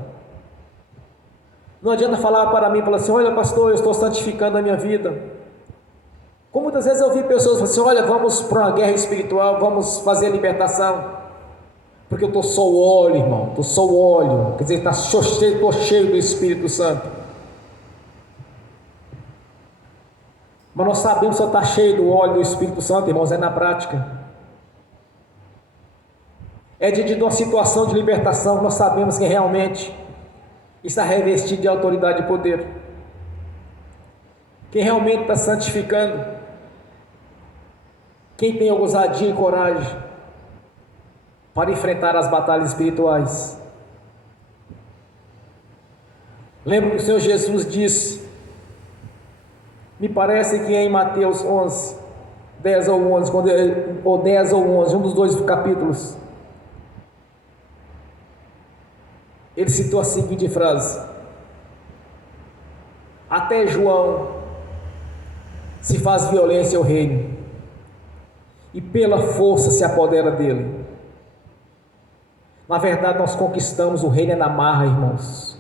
Não adianta falar para mim, falar assim: olha pastor, eu estou santificando a minha vida. Como muitas vezes eu vi pessoas falar assim: olha, vamos para uma guerra espiritual, vamos fazer a libertação, porque eu estou só o óleo, irmão, estou só o óleo, quer dizer, estou cheio do Espírito Santo. Mas nós sabemos que só está cheio do óleo do Espírito Santo, irmãos, é na prática. É diante de uma situação de libertação que nós sabemos que realmente está revestido de autoridade e poder. Quem realmente está santificando, quem tem ousadia e coragem para enfrentar as batalhas espirituais. Lembra que o Senhor Jesus disse, me parece que é em Mateus 11, 10 ou 11, ou 10 ou 11, um dos dois capítulos, ele citou a seguinte frase: até João se faz violência ao reino, e pela força se apodera dele. Na verdade, nós conquistamos o reino na marra, irmãos.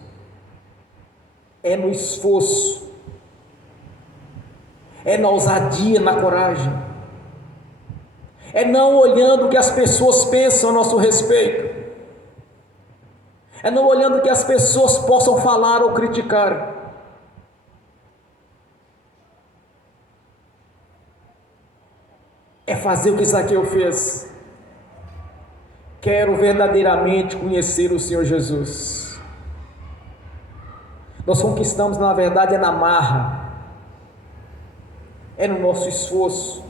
é no esforço, é na ousadia, na coragem, é não olhando o que as pessoas pensam a nosso respeito, é não olhando o que as pessoas possam falar ou criticar. É fazer o que Zaqueu fez. Quero verdadeiramente conhecer o Senhor Jesus. Nós conquistamos, na verdade, é na marra, é no nosso esforço.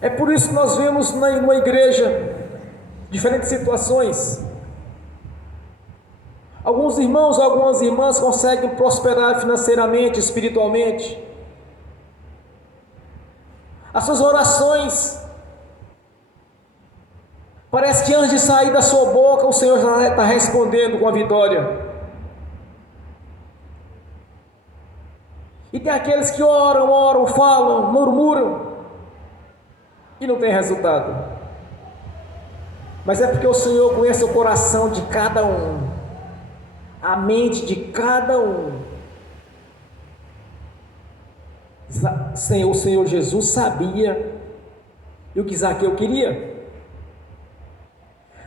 É por isso que nós vemos numa igreja diferentes situações. Alguns irmãos, algumas irmãs conseguem prosperar financeiramente, espiritualmente. As suas orações, parece que antes de sair da sua boca, o Senhor já está respondendo com a vitória. E tem aqueles que oram, falam, murmuram, e não tem resultado. Mas é porque o Senhor conhece o coração de cada um, a mente de cada um. O Senhor Jesus sabia o que Zaqueu queria,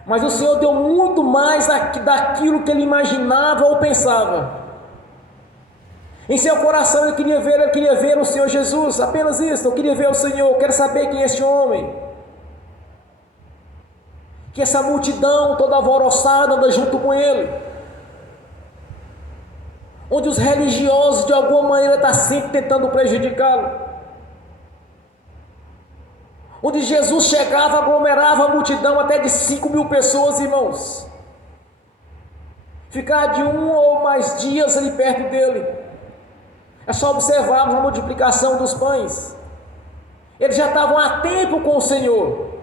mas o Senhor deu muito mais daquilo que ele imaginava ou pensava. Em seu coração ele queria ver o Senhor Jesus, apenas isso. Eu queria ver o Senhor, eu quero saber quem é este homem, que essa multidão toda alvoroçada anda junto com ele, onde os religiosos de alguma maneira estão sempre tentando prejudicá-lo, onde Jesus chegava, aglomerava a multidão até de 5.000 pessoas, irmãos, ficar de 1 ou mais dias ali perto dele. É só observarmos a multiplicação dos pães. Eles já estavam há tempo com o Senhor,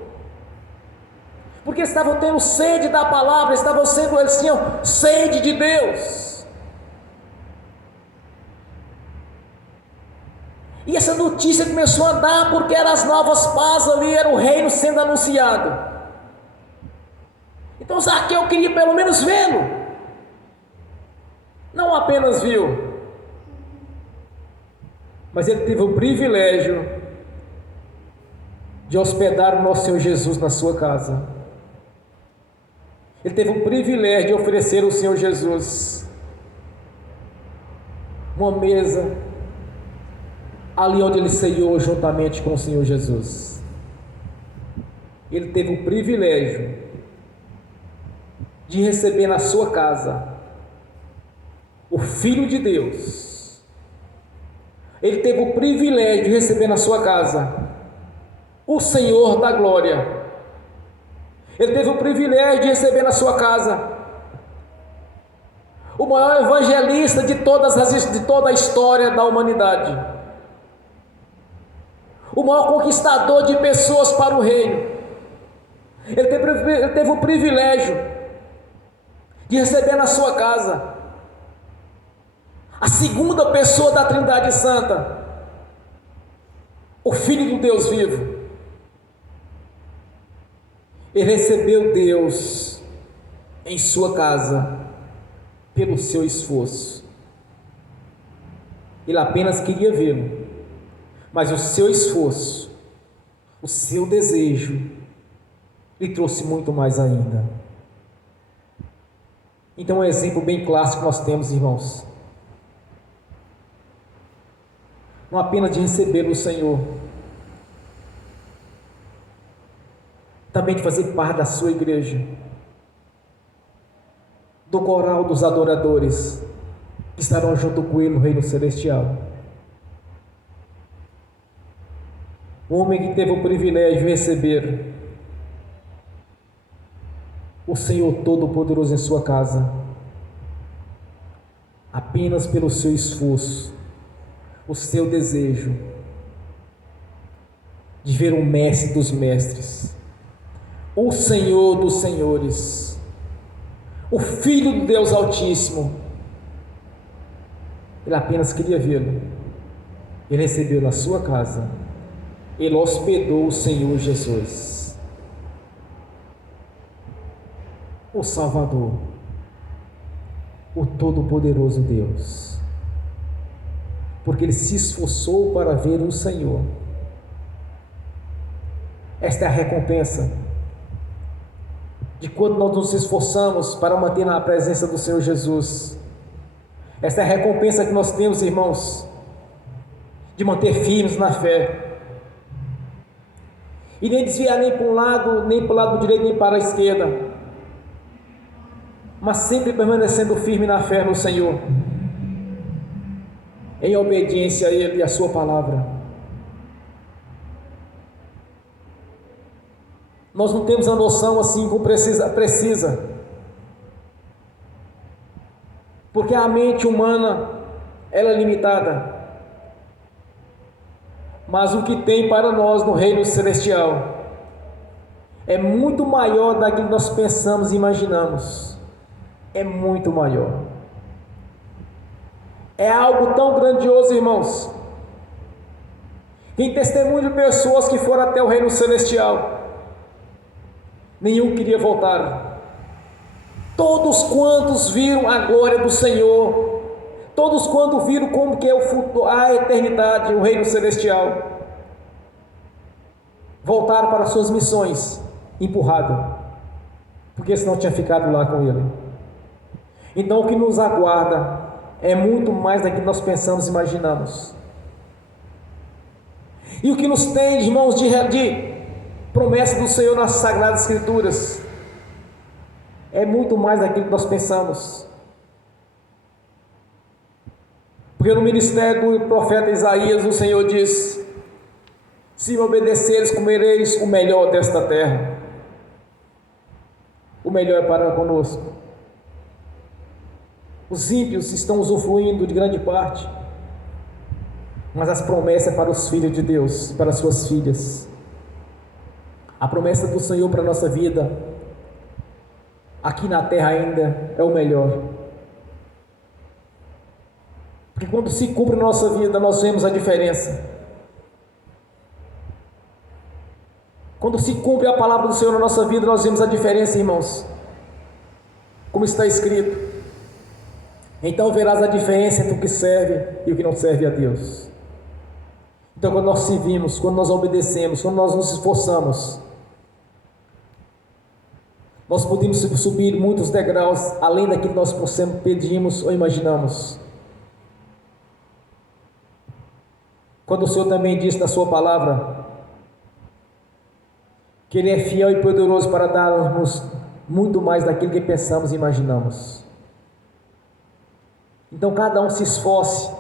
porque estavam tendo sede da palavra, eles tinham sede de Deus. E essa notícia começou a dar, porque eram as novas paz ali, era o reino sendo anunciado. Então Zaqueu queria pelo menos vê-lo. Não apenas viu, mas ele teve o privilégio de hospedar o nosso Senhor Jesus na sua casa. Ele teve o privilégio de oferecer ao Senhor Jesus uma mesa ali onde ele ceiou juntamente com o Senhor Jesus. Ele teve o privilégio de receber na sua casa o Filho de Deus. Ele teve o privilégio de receber na sua casa o Senhor da glória. Ele teve o privilégio de receber na sua casa o maior evangelista de toda a história da humanidade, o maior conquistador de pessoas para o reino. Ele teve o privilégio de receber na sua casa a segunda pessoa da Trindade Santa, o Filho do Deus vivo. Ele recebeu Deus em sua casa pelo seu esforço. Ele apenas queria vê-lo, mas o seu esforço, o seu desejo, lhe trouxe muito mais ainda. Então é um exemplo bem clássico que nós temos, irmãos, não apenas de receber o Senhor, também de fazer parte da sua igreja, do coral dos adoradores que estarão junto com ele no reino celestial. O homem que teve o privilégio de receber o Senhor Todo-Poderoso em sua casa, apenas pelo seu esforço, o seu desejo de ver o Mestre dos Mestres, o Senhor dos Senhores, o Filho do Deus Altíssimo. Ele apenas queria vê-lo. Ele recebeu na sua casa. Ele hospedou o Senhor Jesus, o Salvador, o Todo-Poderoso Deus, porque ele se esforçou para ver o Senhor. Esta é a recompensa de quando nós nos esforçamos para manter na presença do Senhor Jesus. Esta é a recompensa que nós temos, irmãos, de manter firmes na fé, e nem desviar nem para um lado, nem para o lado direito, nem para a esquerda, mas sempre permanecendo firme na fé no Senhor, em obediência a Ele e a sua palavra. Nós não temos a noção assim como precisa, porque a mente humana, ela é limitada, mas o que tem para nós no reino celestial é muito maior daquilo que nós pensamos e imaginamos. É muito maior. É algo tão grandioso, irmãos. Tem testemunho de pessoas que foram até o reino celestial, nenhum queria voltar. Todos quantos viram a glória do Senhor, todos quantos viram como que é o futuro, a eternidade, o reino celestial, voltaram para suas missões, empurrado, porque senão tinha ficado lá com Ele. Então o que nos aguarda é muito mais daquilo que nós pensamos e imaginamos. E o que nos tem, irmãos, de promessa do Senhor nas Sagradas Escrituras é muito mais daquilo que nós pensamos. Porque no ministério do profeta Isaías, o Senhor diz: se me obedeceres, comereis o melhor desta terra. O melhor é para conosco. Os ímpios estão usufruindo de grande parte, mas as promessas é para os filhos de Deus, para as suas filhas. A promessa do Senhor para a nossa vida, aqui na terra ainda, é o melhor. Porque quando se cumpre na nossa vida, nós vemos a diferença. Quando se cumpre a palavra do Senhor na nossa vida, nós vemos a diferença, irmãos. Como está escrito: então verás a diferença entre o que serve e o que não serve a Deus. Então, quando nós servimos, quando nós obedecemos, quando nós nos esforçamos, nós podemos subir muitos degraus além daquilo que nós pedimos ou imaginamos. Quando o Senhor também diz na sua palavra que Ele é fiel e poderoso para dar-nos muito mais daquilo que pensamos e imaginamos. Então cada um se esforce,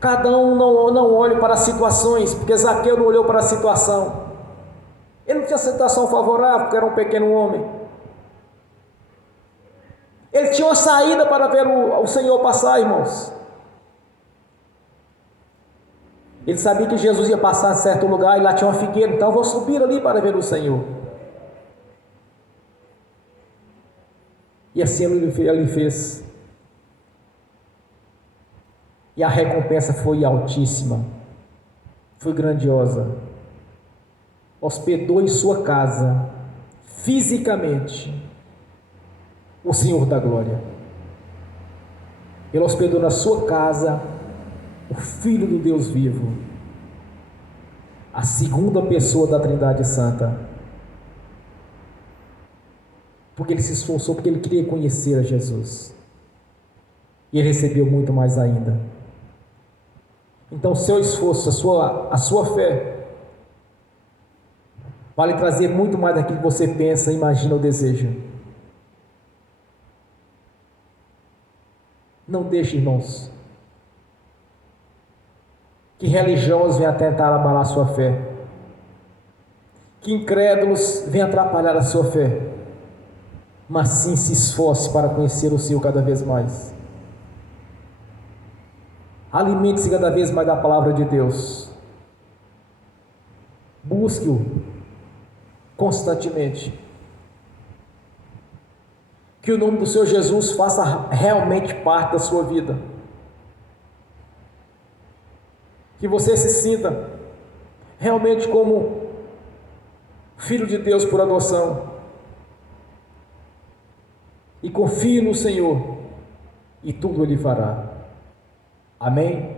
cada um não olhe para as situações, porque Zaqueu não olhou para a situação. Ele não tinha situação favorável, porque era um pequeno homem. Ele tinha uma saída para ver o Senhor passar, irmãos. Ele sabia que Jesus ia passar em certo lugar e lá tinha uma figueira, então eu vou subir ali para ver o Senhor. E assim ele fez. E a recompensa foi altíssima, foi grandiosa. Hospedou em sua casa, fisicamente, o Senhor da glória. Ele hospedou na sua casa o Filho do Deus vivo, a segunda pessoa da Trindade Santa, porque ele se esforçou, porque ele queria conhecer a Jesus, e ele recebeu muito mais ainda. Então o seu esforço, a sua fé, vai lhe trazer muito mais daquilo que você pensa, imagina ou deseja. Não deixe, irmãos, que religiosos venham tentar abalar a sua fé, que incrédulos venham atrapalhar a sua fé, mas sim se esforce para conhecer o Senhor cada vez mais. Alimente-se cada vez mais da palavra de Deus, busque-o constantemente, que o nome do Senhor Jesus faça realmente parte da sua vida, que você se sinta realmente como filho de Deus por adoção, e confie no Senhor, e tudo Ele fará. Amém?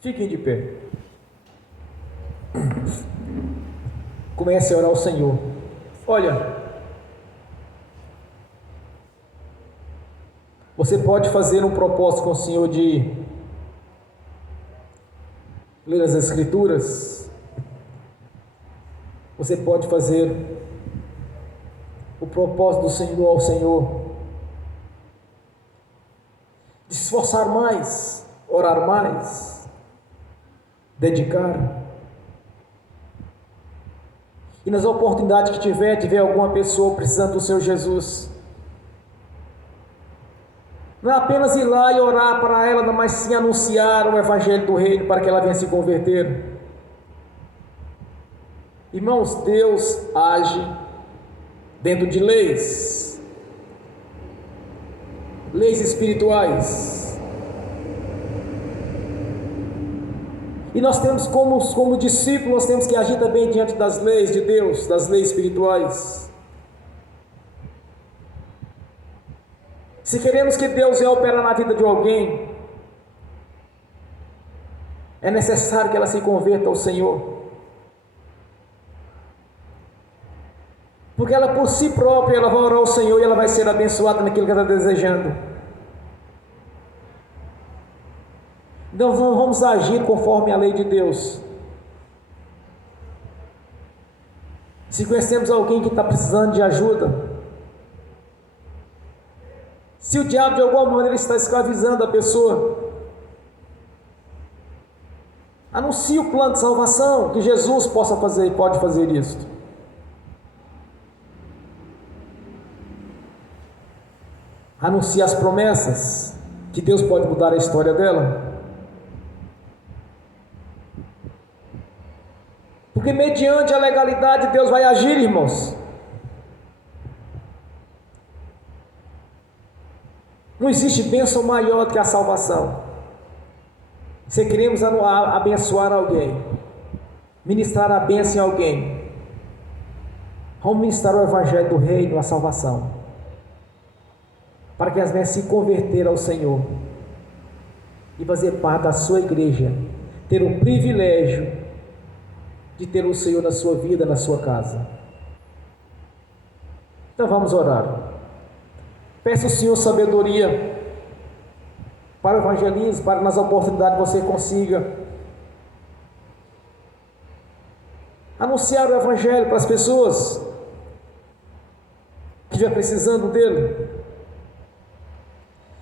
Fiquem de pé. Comece a orar ao Senhor. Olha, você pode fazer um propósito com o Senhor de ler as Escrituras. Você pode fazer o propósito do Senhor ao Senhor de se esforçar mais, orar mais, dedicar. E nas oportunidades que tiver alguma pessoa precisando do Senhor Jesus, não é apenas ir lá e orar para ela, mas sim anunciar o Evangelho do Reino para que ela venha se converter. Irmãos, Deus age dentro de leis espirituais. E nós temos como discípulos, nós temos que agir também diante das leis de Deus, das leis espirituais. Se queremos que Deus venha operar na vida de alguém, é necessário que ela se converta ao Senhor. Porque ela por si própria, ela vai orar ao Senhor e ela vai ser abençoada naquilo que ela está desejando. Então vamos agir conforme a lei de Deus. Se conhecemos alguém que está precisando de ajuda, se o diabo de alguma maneira está escravizando a pessoa, anuncie o plano de salvação, que Jesus pode fazer isso. Anuncie as promessas, que Deus pode mudar a história dela. Porque mediante a legalidade Deus vai agir, irmãos. Não existe bênção maior do que a salvação. Se queremos abençoar alguém, ministrar a bênção em alguém, vamos ministrar o Evangelho do Reino, a salvação, para que elas venham se converter ao Senhor e fazer parte da sua igreja, ter o privilégio de ter o Senhor na sua vida, na sua casa. Então vamos orar. Peça ao Senhor sabedoria para o evangelismo, para nas oportunidades você consiga anunciar o Evangelho para as pessoas que estiver precisando dele,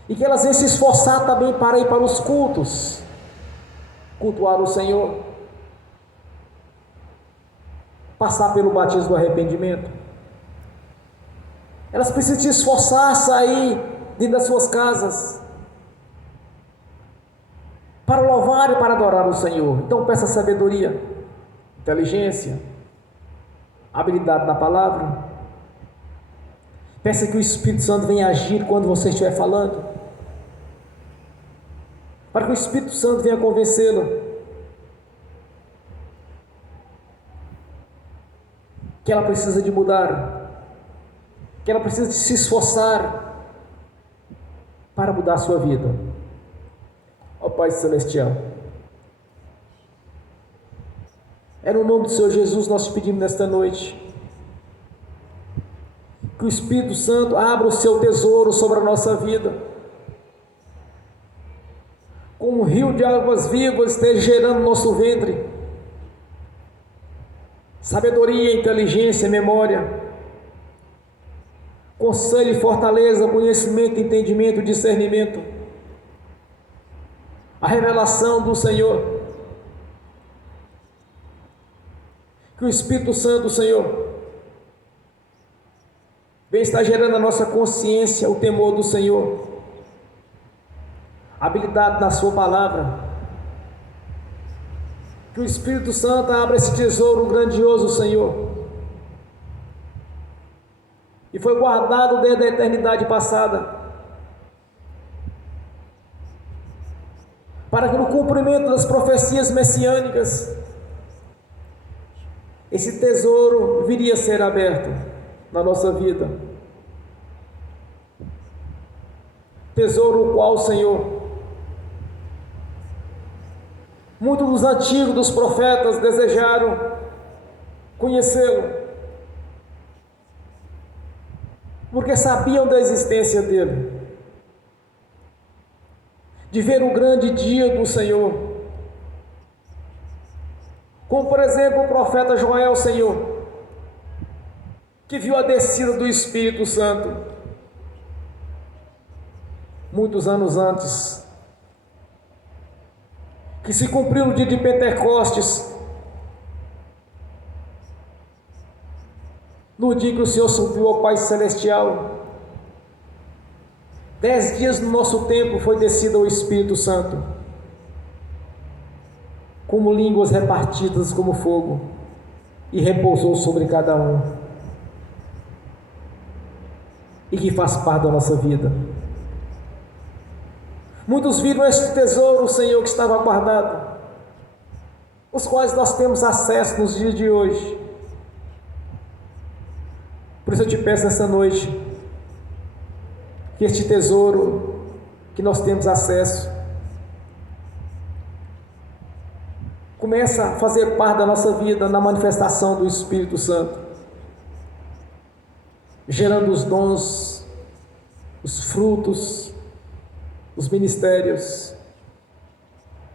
e que elas venham se esforçar também para ir para os cultos, cultuar o Senhor, passar pelo batismo do arrependimento. Elas precisam se esforçar, sair dentro das suas casas para louvar e para adorar o Senhor. Então peça sabedoria, inteligência, habilidade na palavra. Peça que o Espírito Santo venha agir quando você estiver falando, para que o Espírito Santo venha convencê-la que ela precisa de mudar, que ela precisa de se esforçar para mudar a sua vida. Ó Pai Celestial, é no nome do Senhor Jesus nós te pedimos nesta noite, que o Espírito Santo abra o seu tesouro sobre a nossa vida, como um rio de águas vivas esteja gerando no nosso ventre sabedoria, inteligência, memória, conselho, fortaleza, conhecimento, entendimento, discernimento, a revelação do Senhor. Que o Espírito Santo, Senhor, vem estar gerando na nossa consciência o temor do Senhor, habilidade na sua palavra. Que o Espírito Santo abra esse tesouro grandioso, Senhor, e foi guardado desde a eternidade passada, para que no cumprimento das profecias messiânicas, esse tesouro viria a ser aberto na nossa vida. tesouro o qual, Senhor, muitos dos antigos, dos profetas, desejaram conhecê-lo, porque sabiam da existência dele, de ver o grande dia do Senhor, como por exemplo o profeta Joel, Senhor, que viu a descida do Espírito Santo, muitos anos antes, que se cumpriu no dia de Pentecostes, no dia que o Senhor subiu ao Pai Celestial. 10 dias no nosso tempo foi descido o Espírito Santo, como línguas repartidas como fogo, e repousou sobre cada um, e que faz parte da nossa vida. Muitos viram este tesouro, Senhor, que estava guardado, os quais nós temos acesso nos dias de hoje. Por isso eu te peço nessa noite, que este tesouro que nós temos acesso, começa a fazer parte da nossa vida na manifestação do Espírito Santo, gerando os dons, os frutos, os ministérios,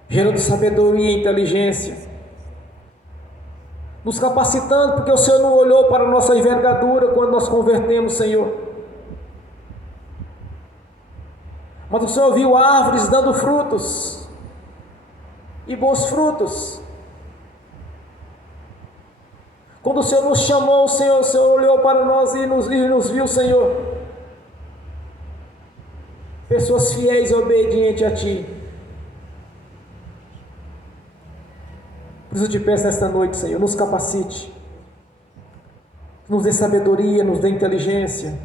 gerando sabedoria e inteligência, nos capacitando, porque o Senhor não olhou para a nossa envergadura quando nós convertemos, Senhor, mas o Senhor viu árvores dando frutos, e bons frutos. Quando o Senhor nos chamou, o Senhor olhou para nós e nos viu, Senhor, pessoas fiéis e obedientes a Ti. Por isso eu te peço nesta noite, Senhor, nos capacite, nos dê sabedoria, nos dê inteligência,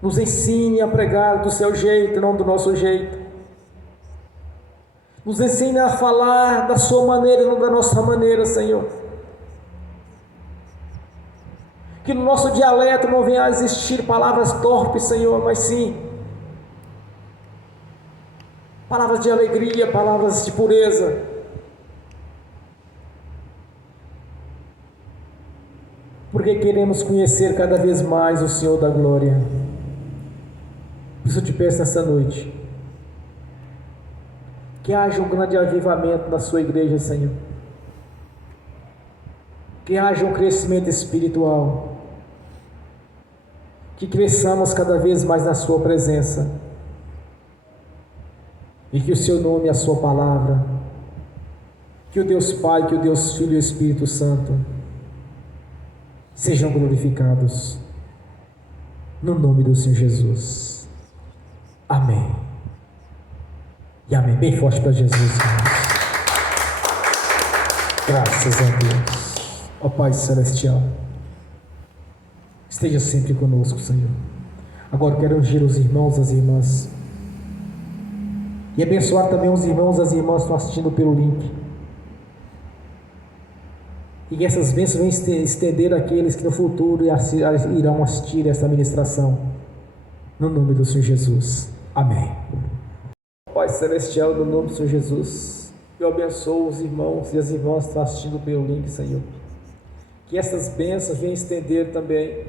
nos ensine a pregar do Seu jeito, não do nosso jeito, nos ensine a falar da Sua maneira, não da nossa maneira, Senhor. Que no nosso dialeto não venha a existir palavras torpes, Senhor, mas sim palavras de alegria, palavras de pureza. Porque queremos conhecer cada vez mais o Senhor da glória. Por isso eu te peço nessa noite, que haja um grande avivamento na sua igreja, Senhor. Que haja um crescimento espiritual. Que cresçamos cada vez mais na sua presença. E que o Seu nome e a Sua palavra, que o Deus Pai, que o Deus Filho e o Espírito Santo sejam glorificados, no nome do Senhor Jesus. Amém. E amém. Bem forte para Jesus, irmãos. Graças a Deus. Ó Pai Celestial, esteja sempre conosco, Senhor. Agora eu quero ungir os irmãos e as irmãs, e abençoar também os irmãos e as irmãs que estão assistindo pelo link, e que essas bênçãos venham estender àqueles que no futuro irão assistir esta ministração, no nome do Senhor Jesus. Amém. Pai Celestial, no nome do Senhor Jesus, eu abençoo os irmãos e as irmãs que estão assistindo pelo link, Senhor. Que essas bênçãos venham estender também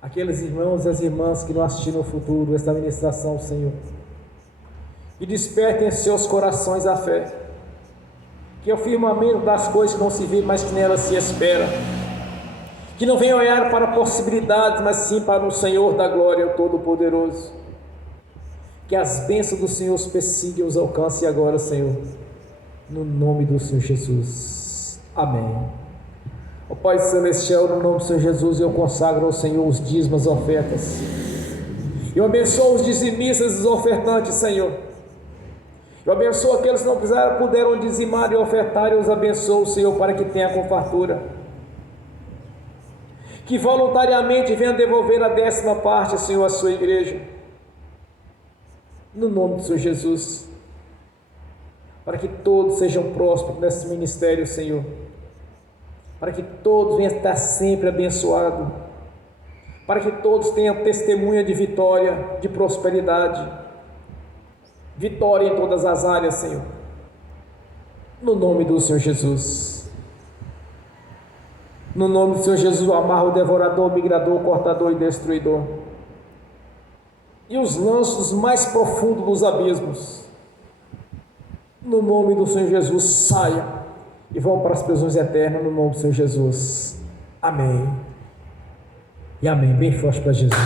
àqueles irmãos e as irmãs que não assistiram no futuro esta ministração, Senhor. E despertem em seus corações a fé, que é o firmamento das coisas que não se vê, mas que nelas se espera. Que não venham olhar para possibilidades, mas sim para o Senhor da glória, o Todo-Poderoso. Que as bênçãos do Senhor os persigam e os alcancem agora, Senhor, no nome do Senhor Jesus. Amém. Ó Pai Celestial, no nome do Senhor Jesus, eu consagro ao Senhor os dízimos, as ofertas. Eu abençoo os dizimistas e os ofertantes, Senhor. Eu abençoo aqueles que não puderam dizimar e ofertar, eu os abençoo, Senhor, para que tenha com fartura. Que voluntariamente venha devolver a 10ª parte, Senhor, à sua igreja. No nome do Senhor Jesus. Para que todos sejam prósperos nesse ministério, Senhor. Para que todos venham estar sempre abençoados. para que todos tenham testemunha de vitória, de prosperidade, vitória em todas as áreas, Senhor, no nome do Senhor Jesus. No nome do Senhor Jesus, amarra o devorador, migrador, cortador e destruidor, e os lanços mais profundos dos abismos, no nome do Senhor Jesus, saia e vão para as prisões eternas, no nome do Senhor Jesus. Amém e amém. Bem forte para Jesus.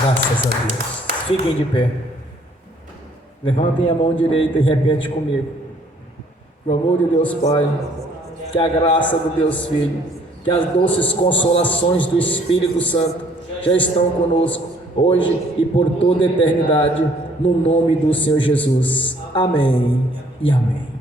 Graças a Deus. Fiquem de pé. Levantem a mão direita e repete comigo: o amor de Deus Pai, que a graça do Deus Filho, que as doces consolações do Espírito Santo já estão conosco, hoje e por toda a eternidade, no nome do Senhor Jesus. Amém e amém.